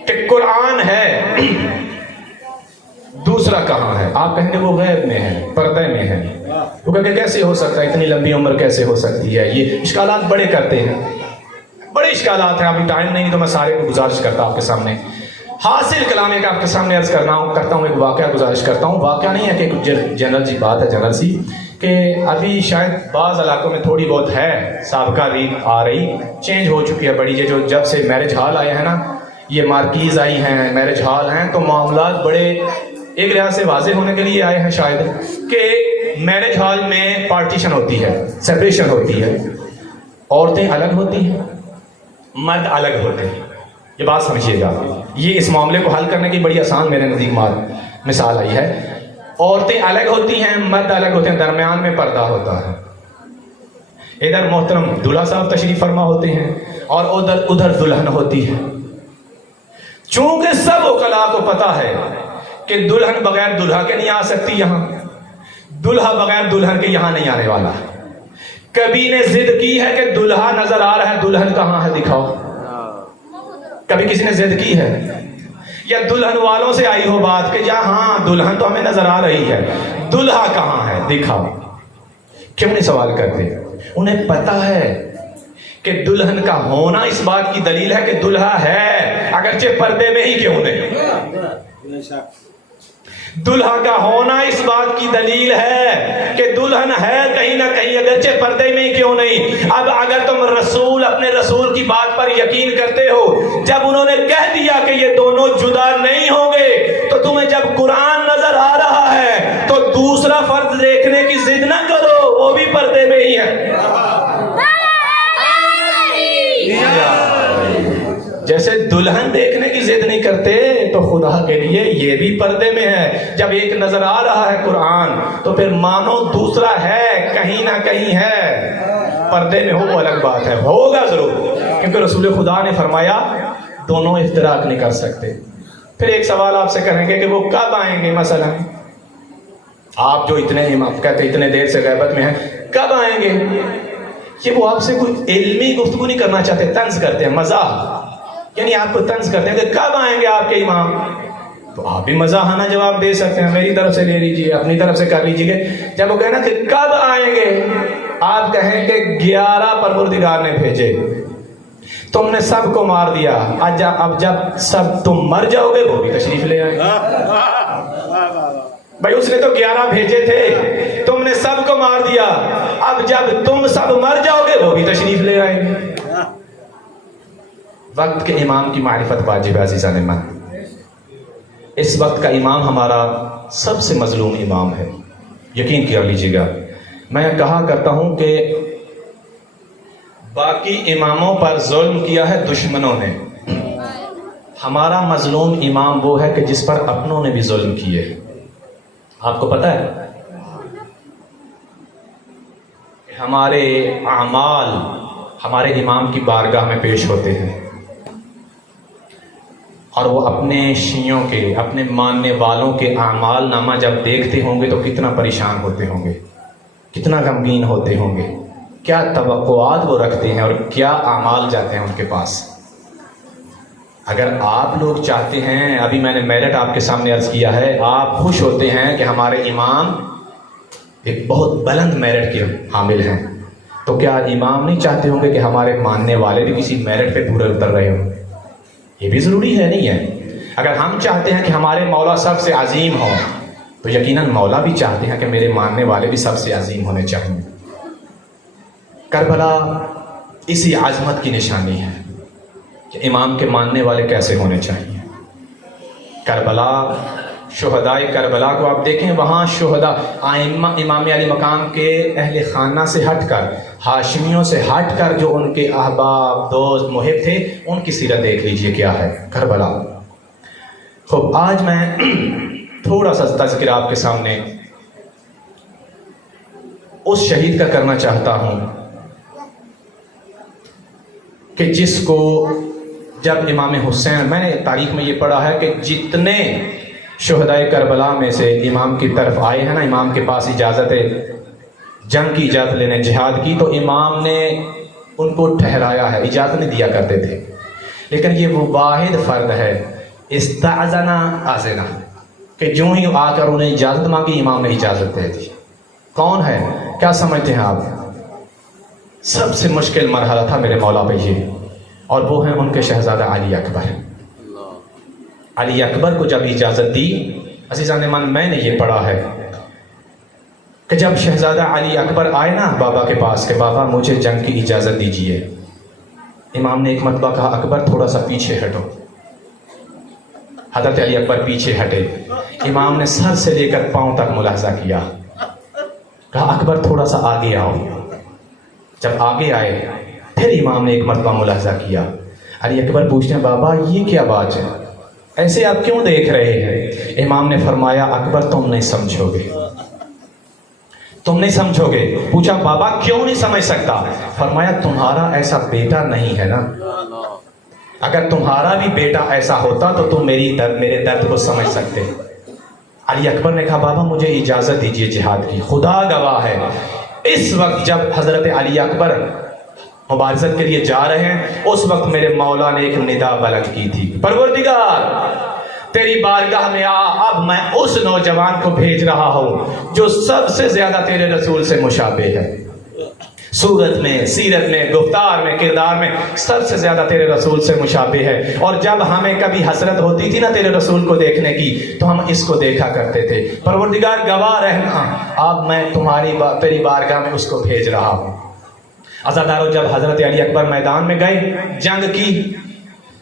کہ قرآن ہے، دوسرا کہاں ہے؟ آپ کہیں گے وہ غیب میں ہے، پردے میں ہے۔ وہ کہیں گے کیسے ہو سکتا ہے، اتنی لمبی عمر کیسے ہو سکتی ہے؟ یہ اشکالات بڑے کرتے ہیں، بڑے اشکالات ہیں، ابھی ٹائم نہیں تو میں سارے کو گزارش کرتا ہوں آپ کے سامنے۔ حاصل کلام ایک آپ کے سامنے عرض کرتا ہوں، ایک واقعہ گزارش کرتا ہوں۔ واقعہ نہیں ہے کہ کچھ جنرل سی بات ہے، جنرل سی، کہ ابھی شاید بعض علاقوں میں تھوڑی بہت ہے سابقہ ریت آ رہی، چینج ہو چکی ہے بڑی، یہ جو جب سے میرج ہال آئے ہیں نا، یہ مارکیز آئی ہیں، میرج ہال ہیں، تو معاملات بڑے ایک لحاظ سے واضح ہونے کے لیے آئے ہیں شاید، کہ میرج ہال میں پارٹیشن ہوتی ہے، سیپریشن ہوتی ہے، عورتیں الگ ہوتی ہیں، مرد الگ ہوتے ہیں۔ یہ بات سمجھیے گا، یہ اس معاملے کو حل کرنے کی بڑی آسان میرے نزدیک مثال آئی ہے۔ عورتیں الگ ہوتی ہیں، مرد الگ ہوتے ہیں، درمیان میں پردہ ہوتا ہے. ادھر محترم دلہا صاحب تشریف فرما ہوتے ہیں اور ادھر دلہن ہوتی ہے. چونکہ سب عقلاء کو پتا ہے کہ دلہن بغیر دلہا کے نہیں آ سکتی یہاں، دلہا بغیر دلہن کے یہاں نہیں آنے والا. کبھی نے ضد کی ہے کہ دلہا نظر آ رہا ہے، دلہن کہاں ہے دکھاؤ؟ کبھی کسی نے ضد کی ہے؟ یا دلہن والوں سے آئی ہو بات کہ ہاں دلہن تو ہمیں نظر آ رہی ہے، دلہا کہاں ہے دکھاؤ؟ کیوں نہیں سوال کرتے؟ انہیں پتا ہے کہ دلہن کا ہونا اس بات کی دلیل ہے کہ دلہا ہے، اگرچہ پردے میں ہی کیوں نہیں. دلہا کا ہونا اس بات کی دلیل ہے کہ دلہن ہے کہیں نہ کہیں، اگرچہ پردے میں ہی کیوں نہیں. اب اگر تم اپنے رسول کی بات پر یقین کرتے ہو، جب انہوں نے کہہ دیا کہ یہ دونوں جدا نہیں ہوں گے، تو تمہیں جب قرآن نظر آ رہا ہے تو دوسرا فرد دیکھنے کی ضد نہ کرو، وہ بھی پردے میں ہی ہے. جیسے دلہن دیکھنے کی ضد نہیں کرتے تو خدا کے لیے یہ بھی پردے میں ہے. جب ایک نظر آ رہا ہے قرآن تو پھر مانو دوسرا ہے، کہیں نہ کہیں ہے. پردے میں ہو وہ الگ بات ہے، ہوگا ضرور، کیونکہ رسول خدا نے فرمایا دونوں افتراق نہیں کر سکتے. پھر ایک سوال آپ سے کریں گے کہ وہ کب آئیں گے؟ مثلا آپ جو کہتے اتنے دیر سے غیبت میں ہیں، کب آئیں گے؟ کہ وہ آپ سے کوئی علمی گفتگو نہیں کرنا چاہتے، طنز کرتے ہیں، مزاح، یعنی آپ کو طنز کرتے ہیں کہ کب آئیں گے آپ کے امام؟ تو آپ بھی مزاحانہ جواب دے سکتے ہیں، میری طرف سے لے لیجیے، اپنی طرف سے کر لیجیے. جب وہ کہنا کہ کب آئیں گے، آپ کہیں کہ 11 پروردگار نے بھیجے، تم نے سب کو مار دیا، اب جب سب تم مر جاؤ گے وہ بھی تشریف لے آئیں. بھائی اس نے تو 11 بھیجے تھے، تم نے سب کو مار دیا، اب جب تم سب مر جاؤ گے وہ بھی تشریف لے آئیں گے. وقت کے امام کی معرفت واجب ہے عزیزان من. اس وقت کا امام ہمارا سب سے مظلوم امام ہے، یقین کر لیجیے گا. میں کہا کرتا ہوں کہ باقی اماموں پر ظلم کیا ہے دشمنوں نے، ہمارا مظلوم امام وہ ہے کہ جس پر اپنوں نے بھی ظلم کیے. آپ کو پتہ ہے کہ ہمارے اعمال ہمارے امام کی بارگاہ میں پیش ہوتے ہیں، اور وہ اپنے شیعوں کے، اپنے ماننے والوں کے اعمال نامہ جب دیکھتے ہوں گے تو کتنا پریشان ہوتے ہوں گے، کتنا غمگین ہوتے ہوں گے، کیا توقعات وہ رکھتے ہیں اور کیا اعمال جاتے ہیں ان کے پاس. اگر آپ لوگ چاہتے ہیں، ابھی میں نے میرٹ آپ کے سامنے عرض کیا ہے، آپ خوش ہوتے ہیں کہ ہمارے امام ایک بہت بلند میرٹ کے حامل ہیں، تو کیا امام نہیں چاہتے ہوں گے کہ ہمارے ماننے والے بھی کسی میرٹ پہ پورے اتر رہے ہوں؟ یہ بھی ضروری ہے، نہیں ہے؟ اگر ہم چاہتے ہیں کہ ہمارے مولا سب سے عظیم ہوں تو یقیناً مولا بھی چاہتے ہیں کہ میرے ماننے والے بھی سب سے عظیم ہونے چاہیے. کربلا اسی عظمت کی نشانی ہے کہ امام کے ماننے والے کیسے ہونے چاہیے. کربلا، شہدائے کربلا کو آپ دیکھیں، وہاں شہداء ائمہ امام علی مقام کے اہل خانہ سے ہٹ کر، ہاشمیوں سے ہٹ کر جو ان کے احباب، دوست، محب تھے، ان کی سیرت دیکھ لیجئے کیا ہے کربلا. خوب، آج میں تھوڑا سا تذکرہ آپ کے سامنے اس شہید کا کرنا چاہتا ہوں کہ جس کو جب امام حسین، میں نے تاریخ میں یہ پڑھا ہے کہ جتنے شہدائے کربلا میں سے امام کی طرف آئے ہیں نا، امام کے پاس اجازت جنگ کی اجازت لینے، جہاد کی، تو امام نے ان کو ٹھہرایا ہے، اجازت نہیں دیا کرتے تھے. لیکن یہ وہ واحد فرد ہے استعذنا آذنا کہ جو ہی آ کر انہیں اجازت مانگی امام نے اجازت دے دی. کون ہے؟ کیا سمجھتے ہیں آپ؟ سب سے مشکل مرحلہ تھا میرے مولا پہ یہ، اور وہ ہیں ان کے شہزادہ علی اکبر. علی اکبر کو جب اجازت دی، عزیزان من، میں نے یہ پڑھا ہے کہ جب شہزادہ علی اکبر آئے نا بابا کے پاس کہ بابا مجھے جنگ کی اجازت دیجیے، امام نے ایک مرتبہ کہا اکبر تھوڑا سا پیچھے ہٹو. حضرت علی اکبر پیچھے ہٹے، امام نے سر سے لے کر پاؤں تک ملاحظہ کیا، کہا اکبر تھوڑا سا آگے آؤ. جب آگے آئے پھر امام نے ایک مرتبہ ملاحظہ کیا. علی اکبر پوچھتے ہیں بابا یہ کیا بات ہے؟ ایسے آپ کیوں دیکھ رہے ہیں؟ امام نے فرمایا اکبر تم نہیں سمجھو گے، تم نہیں سمجھو گے۔ پوچھا بابا کیوں نہیں سمجھ سکتا؟ فرمایا تمہارا ایسا بیٹا نہیں ہے نا، اگر تمہارا بھی بیٹا ایسا ہوتا تو تم میرے درد کو سمجھ سکتے۔ علی اکبر نے کہا بابا مجھے اجازت دیجیے جہاد کی۔ خدا گواہ ہے اس وقت جب حضرت علی اکبر مبارزت کے لیے جا رہے ہیں، اس وقت میرے مولا نے ایک ندا بلند کی تھی، پروردگار تیری بارگاہ میں آ، اب میں اس نوجوان کو بھیج رہا ہوں جو سب سے زیادہ تیرے رسول سے مشابہ ہے، صورت میں، سیرت میں، گفتار میں، کردار میں سب سے زیادہ تیرے رسول سے مشابہ ہے۔ اور جب ہمیں کبھی حسرت ہوتی تھی نا تیرے رسول کو دیکھنے کی تو ہم اس کو دیکھا کرتے تھے، پروردگار گواہ رہنا اب میں تیری بارگاہ میں اس کو بھیج رہا ہوں۔ عزادارو جب حضرت علی اکبر میدان میں گئے جنگ کی،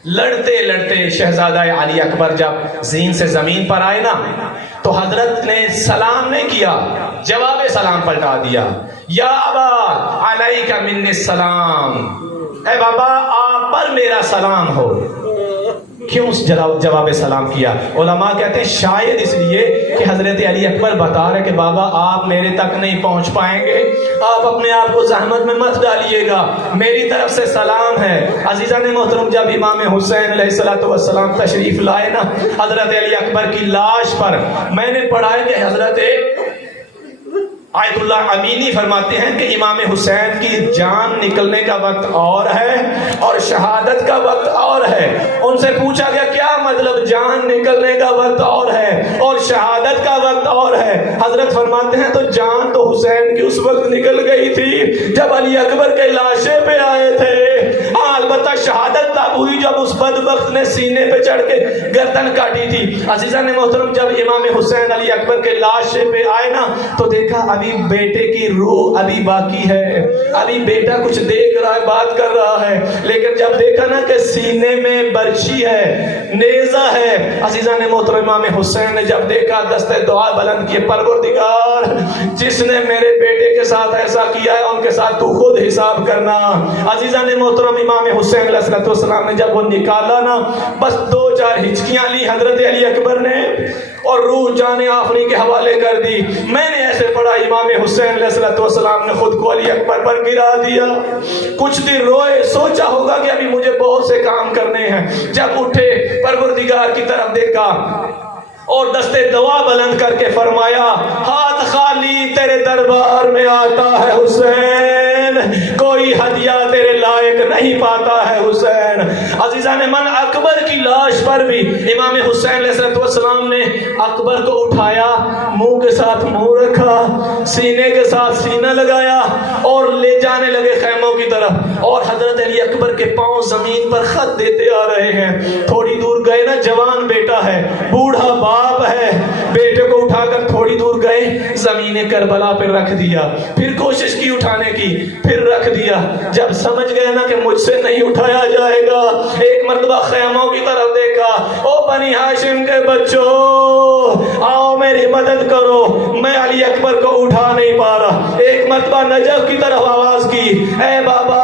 لڑتے لڑتے شہزادہ علی اکبر جب زین سے زمین پر آئے نا تو حضرت نے سلام نہیں کیا، جواب سلام پلٹا دیا، یا ابا علیک من السلام، اے بابا آپ پر میرا سلام ہو۔ کیوں اس جواب سلام کیا؟ علماء کہتے ہیں شاید اس لیے کہ حضرت علی اکبر بتا رہے کہ بابا آپ میرے تک نہیں پہنچ پائیں گے، آپ اپنے آپ کو زحمت میں مت ڈالیے گا، میری طرف سے سلام ہے۔ عزیزان محترم جب امام حسین علیہ السلام تشریف لائے نا حضرت علی اکبر کی لاش پر، میں نے پڑھا ہے کہ حضرت آیت اللہ امینی فرماتے ہیں کہ امام حسین کی جان نکلنے کا وقت اور ہے اور شہادت کا وقت اور ہے۔ ان سے پوچھا گیا کیا مطلب جان نکلنے کا وقت اور ہے اور شہادت کا وقت اور ہے؟ حضرت فرماتے ہیں تو جان تو حسین کی اس وقت نکل گئی تھی جب علی اکبر کے لاشے پہ آئے تھے، البتہ شہادت تب ہوئی جب اس بدبخت نے سینے پہ چڑھ کے گردن کاٹی تھی۔ عزیزان محترم جب امام حسین علی اکبر کے لاشے پہ آئے نا تو دیکھا ابھی بیٹے کی روح ابھی باقی ہے، ابھی بیٹا کچھ دیکھ رہا ہے، بات کر رہا ہے، لیکن جب دیکھا نا کہ سینے میں برچی ہے، نیزہ ہے، عزیزان محترم امام حسین نے جب دیکھا دست دعا بلند کیے، پروردگار جس نے میرے بیٹے کے ساتھ ایسا کیا ہے ان کے ساتھ تو خود حساب کرنا۔ عزیزان محترم امام حسین علیہ السلام نے جب وہ نکالا نا بس دو چار ہچکیاں لی حضرت علی اکبر نے اور روح جان آخری کے حوالے کر دی۔ میں نے ایسے پڑھا امام حسین علیہ السلام نے خود کو علی اکبر پر گرا دیا، کچھ دن روئے، سوچا ہوگا کہ ابھی مجھے بہت سے کام کرنے ہیں، جب اٹھے پروردگار کی طرف دیکھا اور دستے دعا بلند کر کے فرمایا ہاتھ خالی تیرے دربار میں آتا ہے حسین، کوئی ہدیہ تیرے لائق نہیں پاتا ہے حسین۔ عزیزان من اکبر کی لاش پر بھی امام حسین علیہ السلام نے اکبر کو اٹھایا، منہ کے ساتھ منہ رکھا، سینے کے ساتھ سینہ لگایا اور لے جانے لگے خیموں کی طرف، اور حضرت علی اکبر کے پاؤں زمین پر خط دیتے آ رہے ہیں۔ تھوڑی دور گئے نا جوان بیٹا ہے، بوڑھا باپ ہے، بیٹے کو اٹھا کر تھوڑی دور گئے زمین کربلا پہ رکھ دیا، پھر کوشش کی اٹھانے کی، پھر رکھ دیا۔ جب سمجھ گئے نا کہ مجھ سے نہیں اٹھایا جائے گا، ایک مرتبہ خیموں کی طرف دیکھا، او بنی ہاشم کے بچوں آؤ میری مدد کرو، میں علی اکبر کو اٹھا نہیں پا رہا۔ ایک مرتبہ نجف کی طرف آواز کی، اے بابا،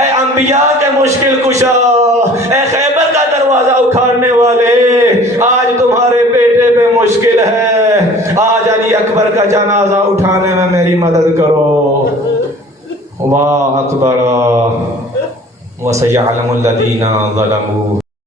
اے انبیاء کے مشکل کشا، اے خیبر کا دروازہ اکھاڑنے والے، آج تمہارے بیٹے پہ مشکل ہے، آج علی اکبر کا جنازہ اٹھانے میں میری مدد کرو۔ واہ اکبر وسيعلم الذين ظلموا